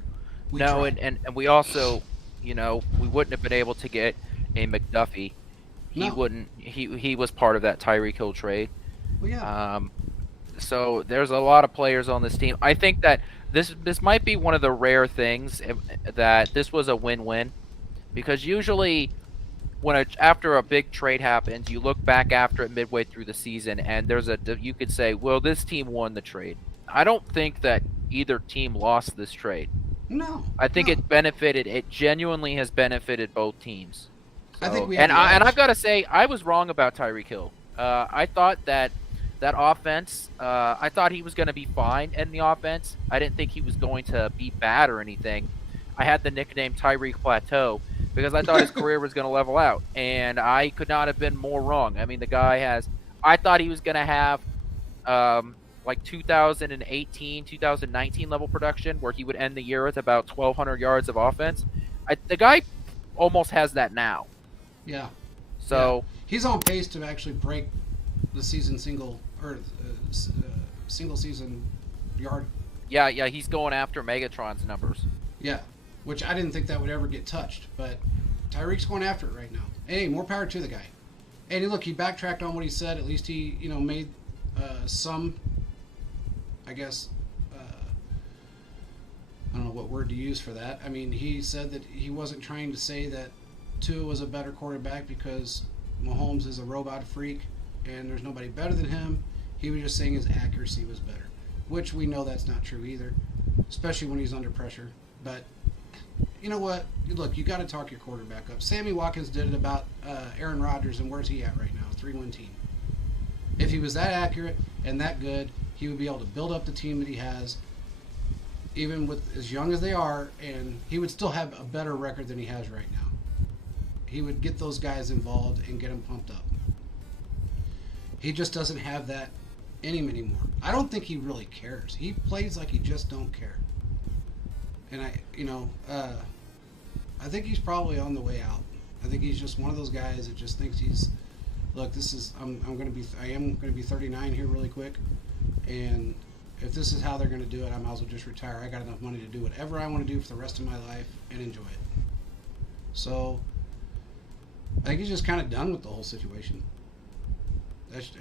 And we also, we wouldn't have been able to get a McDuffie. He was part of that Tyreek Hill trade. Well, yeah. So there's a lot of players on this team. I think that this might be one of the rare things that this was a win-win, because usually after a big trade happens, you look back after it midway through the season, and you could say, well, this team won the trade. I don't think that either team lost this trade. No. I think it genuinely has benefited both teams. So, I think I've got to say, I was wrong about Tyreek Hill. I thought that offense, I thought he was going to be fine in the offense. I didn't think he was going to be bad or anything. I had the nickname Tyreek Plateau because I thought his career was going to level out, and I could not have been more wrong. I mean, the guy I thought he was going to have like 2018, 2019 level production where he would end the year with about 1,200 yards of offense. The guy almost has that now. Yeah. So he's on pace to actually break the season single season yard. Yeah, he's going after Megatron's numbers. Yeah, which I didn't think that would ever get touched, but Tyreek's going after it right now. Hey, more power to the guy. And look, he backtracked on what he said. At least he, made some, I guess, I don't know what word to use for that. I mean, he said that he wasn't trying to say that Tua was a better quarterback because Mahomes is a robot freak and there's nobody better than him. He was just saying his accuracy was better, which we know that's not true either, especially when he's under pressure. But you know what? Look, you got to talk your quarterback up. Sammy Watkins did it about Aaron Rodgers, and where's he at right now? 3-1 team. If he was that accurate and that good, he would be able to build up the team that he has, even with as young as they are, and he would still have a better record than he has right now. He would get those guys involved and get them pumped up. He just doesn't have that in him anymore. I don't think he really cares. He plays like he just don't care. And I think he's probably on the way out. I think he's just one of those guys that just thinks look, I am going to be 39 here really quick, and if this is how they're going to do it, I might as well just retire. I got enough money to do whatever I want to do for the rest of my life and enjoy it. So I think he's just kind of done with the whole situation.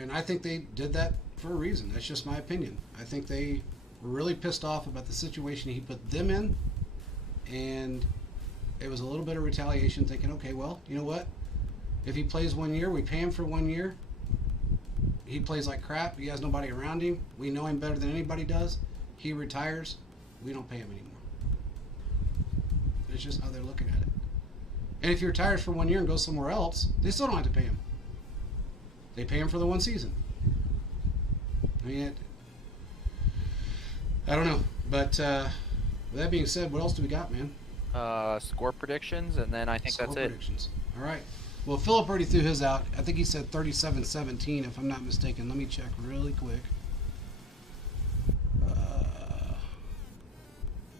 And I think they did that for a reason. That's just my opinion. I think they were really pissed off about the situation he put them in, and it was a little bit of retaliation, thinking, okay, well, you know what? If he plays 1 year, we pay him for 1 year. He plays like crap. He has nobody around him. We know him better than anybody does. He retires. We don't pay him anymore. It's just how they're looking at it. And if he retires for 1 year and goes somewhere else, they still don't have to pay him. They pay him for the one season. I mean, I don't know. But with that being said, what else do we got, man? Score predictions, and then I think that's it. Predictions. All right. Well, Philip already threw his out. I think he said 37-17, if I'm not mistaken. Let me check really quick.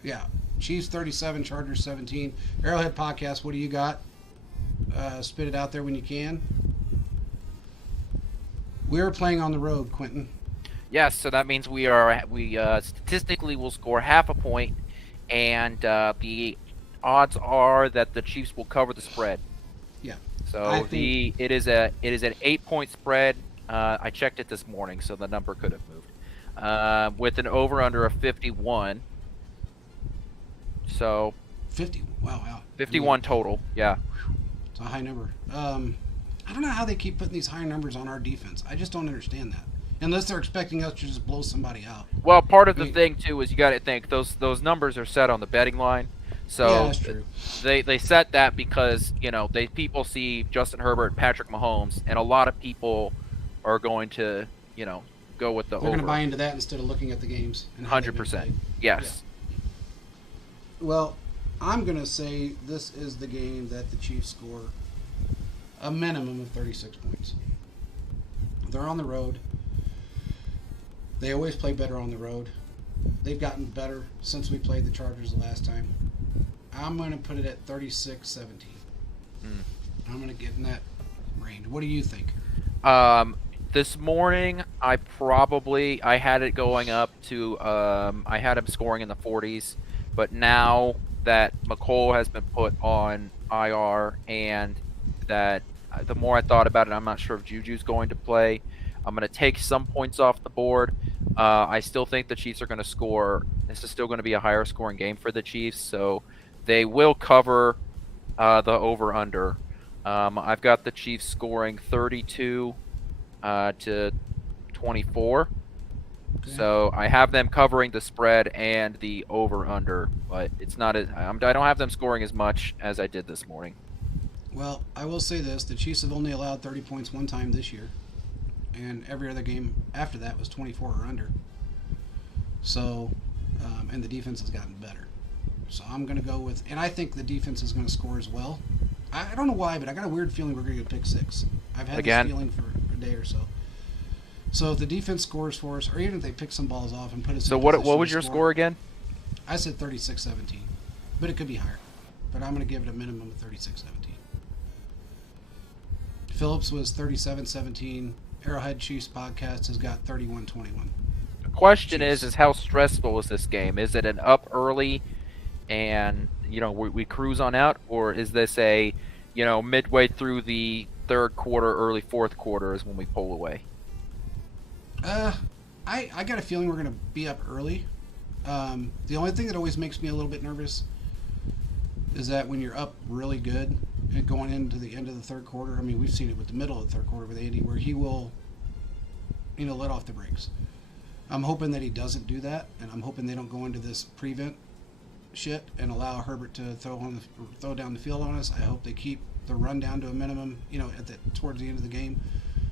Yeah. Chiefs 37, Chargers 17. Arrowhead Podcast, what do you got? Spit it out there when you can. We're playing on the road, Quentin. Yes, so that means we statistically will score half a point, and the odds are that the Chiefs will cover the spread. Yeah. So it is an 8-point spread. I checked it this morning, so the number could have moved. With an over/under of 51. So 50. Wow. 51 total. Yeah. It's a high number. I don't know how they keep putting these high numbers on our defense. I just don't understand that. Unless they're expecting us to just blow somebody out. Well, part of the thing too is you got to think those numbers are set on the betting line. So yeah, that's true. They set that because people see Justin Herbert, Patrick Mahomes, and a lot of people are going to go with the over. They're going to buy into that instead of looking at the games. 100%. Yes. Yeah. Well, I'm going to say this is the game that the Chiefs score a minimum of 36 points. They're on the road. They always play better on the road. They've gotten better since we played the Chargers the last time. I'm going to put it at 36-17. I'm going to get in that range. What do you think? This morning, I had it going up to, I had him scoring in the 40s, but now that Mecole has been put on IR and that the more I thought about it, I'm not sure if Juju's going to play. I'm going to take some points off the board. I still think the Chiefs are going to score. This is still going to be a higher scoring game for the Chiefs, so they will cover the over-under. I've got the Chiefs scoring 32 to 24. Okay. So I have them covering the spread and the over-under, but it's not I don't have them scoring as much as I did this morning. Well, I will say this. The Chiefs have only allowed 30 points one time this year. And every other game after that was 24 or under. So, and the defense has gotten better. So I'm going to go with, and I think the defense is going to score as well. I don't know why, but I got a weird feeling we're going to get pick six. I've had this feeling for a day or so. So if the defense scores for us, or even if they pick some balls off and put us. So what was your score again? I said 36-17, but it could be higher. But I'm going to give it a minimum of 36-17. Phillips was 37-17. Arrowhead Chiefs podcast has got 31-21. The question is how stressful is this game? Is it an up early and we cruise on out, or is this a midway through the third quarter, early fourth quarter is when we pull away? I got a feeling we're going to be up early. The only thing that always makes me a little bit nervous is that when you're up really good and going into the end of the third quarter, I mean, we've seen it with the middle of the third quarter with Andy, where he will, let off the brakes. I'm hoping that he doesn't do that, and I'm hoping they don't go into this prevent shit and allow Herbert to throw down the field on us. I hope they keep the run down to a minimum, towards the end of the game.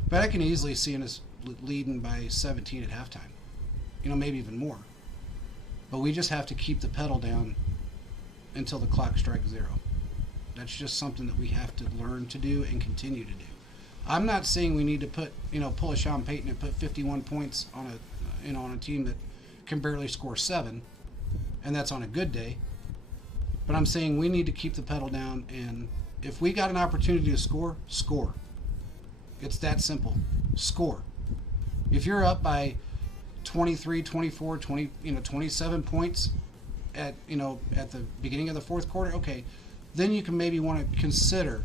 But I can easily see us leading by 17 at halftime, maybe even more. But we just have to keep the pedal down until the clock strikes zero. That's just something that we have to learn to do and continue to do. I'm not saying we need to pull a Sean Payton and put 51 points on a team that can barely score 7, and that's on a good day. But I'm saying we need to keep the pedal down, and if we got an opportunity to score, score. It's that simple. Score. If you're up by 23, 24, 20, 27 points at the beginning of the fourth quarter, okay, then you can maybe want to consider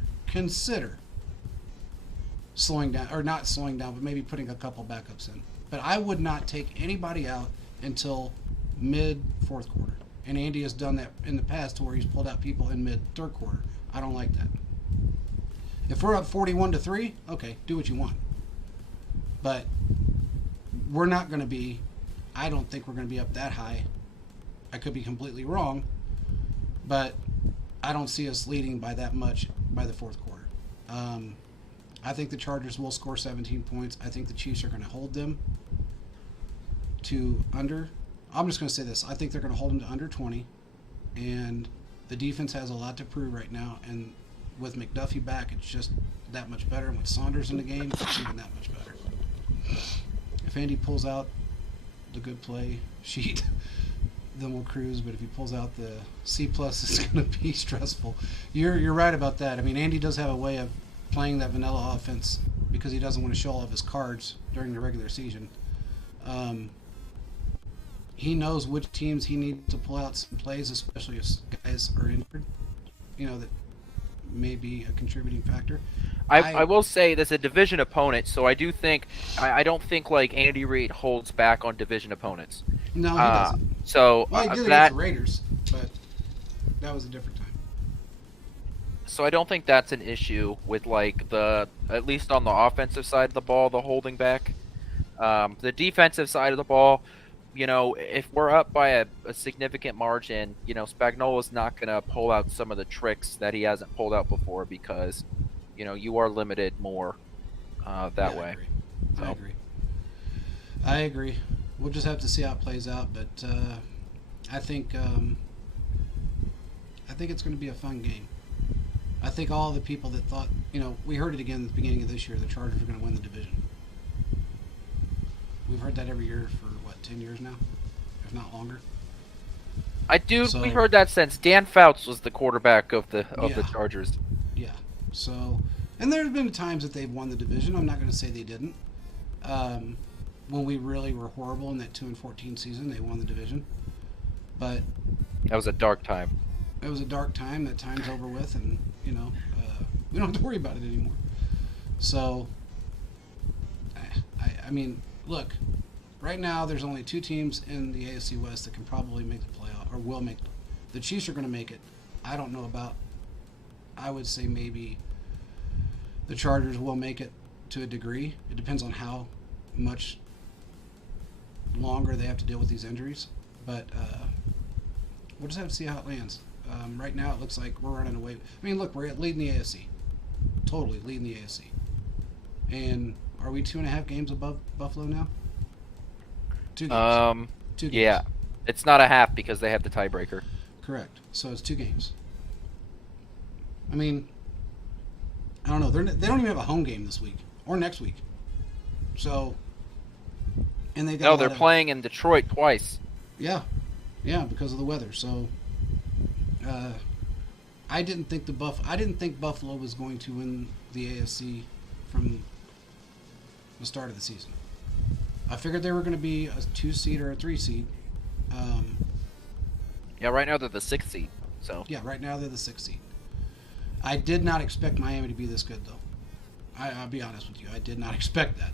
slowing down, or not slowing down, but maybe putting a couple backups in. But I would not take anybody out until mid fourth quarter. And Andy has done that in the past to where he's pulled out people in mid third quarter. I don't like that. If we're up 41-3, okay, do what you want. But we're not going to be, I don't think we're going to be up that high. I could be completely wrong, but I don't see us leading by that much by the fourth quarter. I think the Chargers will score 17 points. I think the Chiefs are going to hold them to under. I'm just going to say this. I think they're going to hold them to under 20, and the defense has a lot to prove right now, and with McDuffie back, it's just that much better. And with Saunders in the game, it's even that much better. If Andy pulls out the good play sheet, then we'll cruise. But if he pulls out the C+, it's going to be stressful. You're right about that. I mean, Andy does have a way of playing that vanilla offense because he doesn't want to show all of his cards during the regular season. He knows which teams he needs to pull out some plays, especially if guys are injured, that may be a contributing factor. I will say there's a division opponent, so I do think I don't think like Andy Reid holds back on division opponents. No, he doesn't. So well, he did that against the Raiders, but that was a different time. So I don't think that's an issue with like at least on the offensive side of the ball, the holding back. The defensive side of the ball, if we're up by a significant margin, Spagnuolo's not going to pull out some of the tricks that he hasn't pulled out before because, you are limited more that way. I agree. We'll just have to see how it plays out, but I think it's going to be a fun game. I think all the people that thought, we heard it again at the beginning of this year, the Chargers are going to win the division. We've heard that every year for, 10 years now, if not longer. We heard that since Dan Fouts was the quarterback of the Chargers. Yeah. So, and there's been times that they've won the division. I'm not going to say they didn't. When we really were horrible in that 2-14 season, they won the division. But that was a dark time. It was a dark time. That time's over with, and we don't have to worry about it anymore. So, I mean, look. Right now, there's only two teams in the AFC West that can probably make the playoff, or will make. The Chiefs are going to make it. I don't know about. I would say maybe the Chargers will make it to a degree. It depends on how much longer they have to deal with these injuries. But we'll just have to see how it lands. Right now, it looks like we're running away. I mean, look, we're leading the AFC. Totally leading the AFC. And are we 2.5 games above Buffalo now? 2 games. 2 games. Yeah. It's not a half because they have the tiebreaker. Correct. So it's 2 games. I mean, I don't know. They don't even have a home game this week or next week. So, and they got. No, they're playing in Detroit twice. Yeah, because of the weather. So, I didn't think Buffalo was going to win the AFC from the start of the season. I figured they were going to be a 2 seed or a 3 seed. Yeah, right now they're the 6th seed. So yeah, right now they're the 6th seed. I did not expect Miami to be this good, though. I'll be honest with you. I did not expect that.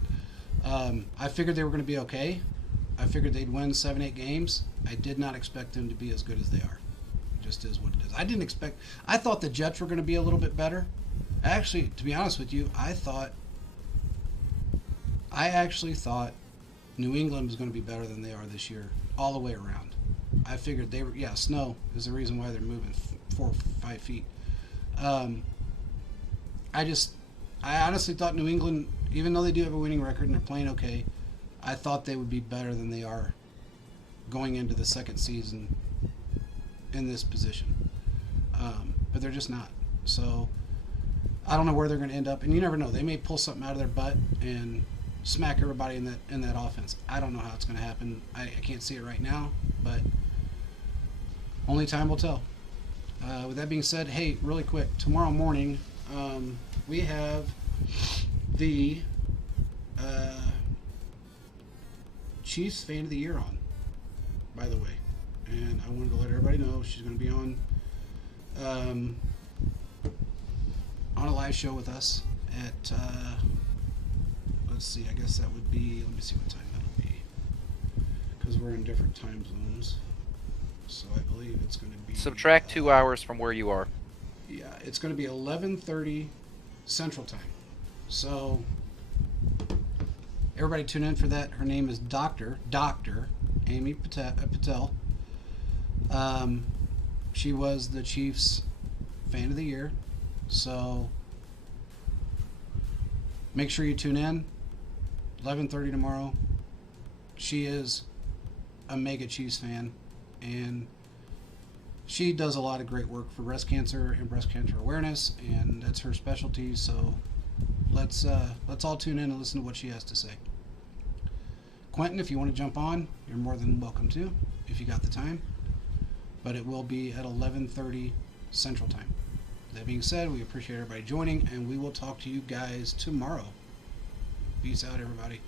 I figured they were going to be okay. I figured they'd win 7-8 games. I did not expect them to be as good as they are. It just is what it is. I thought the Jets were going to be a little bit better. Actually, to be honest with you, I actually thought New England was going to be better than they are this year, all the way around. I figured they were, snow is the reason why they're moving 4 or 5 feet. I honestly thought New England, even though they do have a winning record and they're playing okay, I thought they would be better than they are going into the second season in this position. But they're just not. So I don't know where they're going to end up, and you never know. They may pull something out of their butt and smack everybody in that offense. I don't know how it's going to happen. I can't see it right now, but only time will tell. With that being said, hey, really quick, tomorrow morning we have the Chiefs Fan of the Year on, by the way. And I wanted to let everybody know she's going to be um, on a live show with us at, let's see, I guess that would be, let me see what time that'll be. Because we're in different time zones. So I believe it's going to be... Subtract 2 hours from where you are. Yeah, it's going to be 11:30 Central Time. So everybody tune in for that. Her name is Dr. Amy Patel. She was the Chiefs Fan of the Year. So make sure you tune in. 11:30 tomorrow. She is a mega Chiefs fan, and she does a lot of great work for breast cancer and breast cancer awareness, and that's her specialty. So let's all tune in and listen to what she has to say. Quentin, if you want to jump on, you're more than welcome to, if you got the time. But it will be at 11:30 Central Time. That being said, we appreciate everybody joining, and we will talk to you guys tomorrow. Peace out, everybody.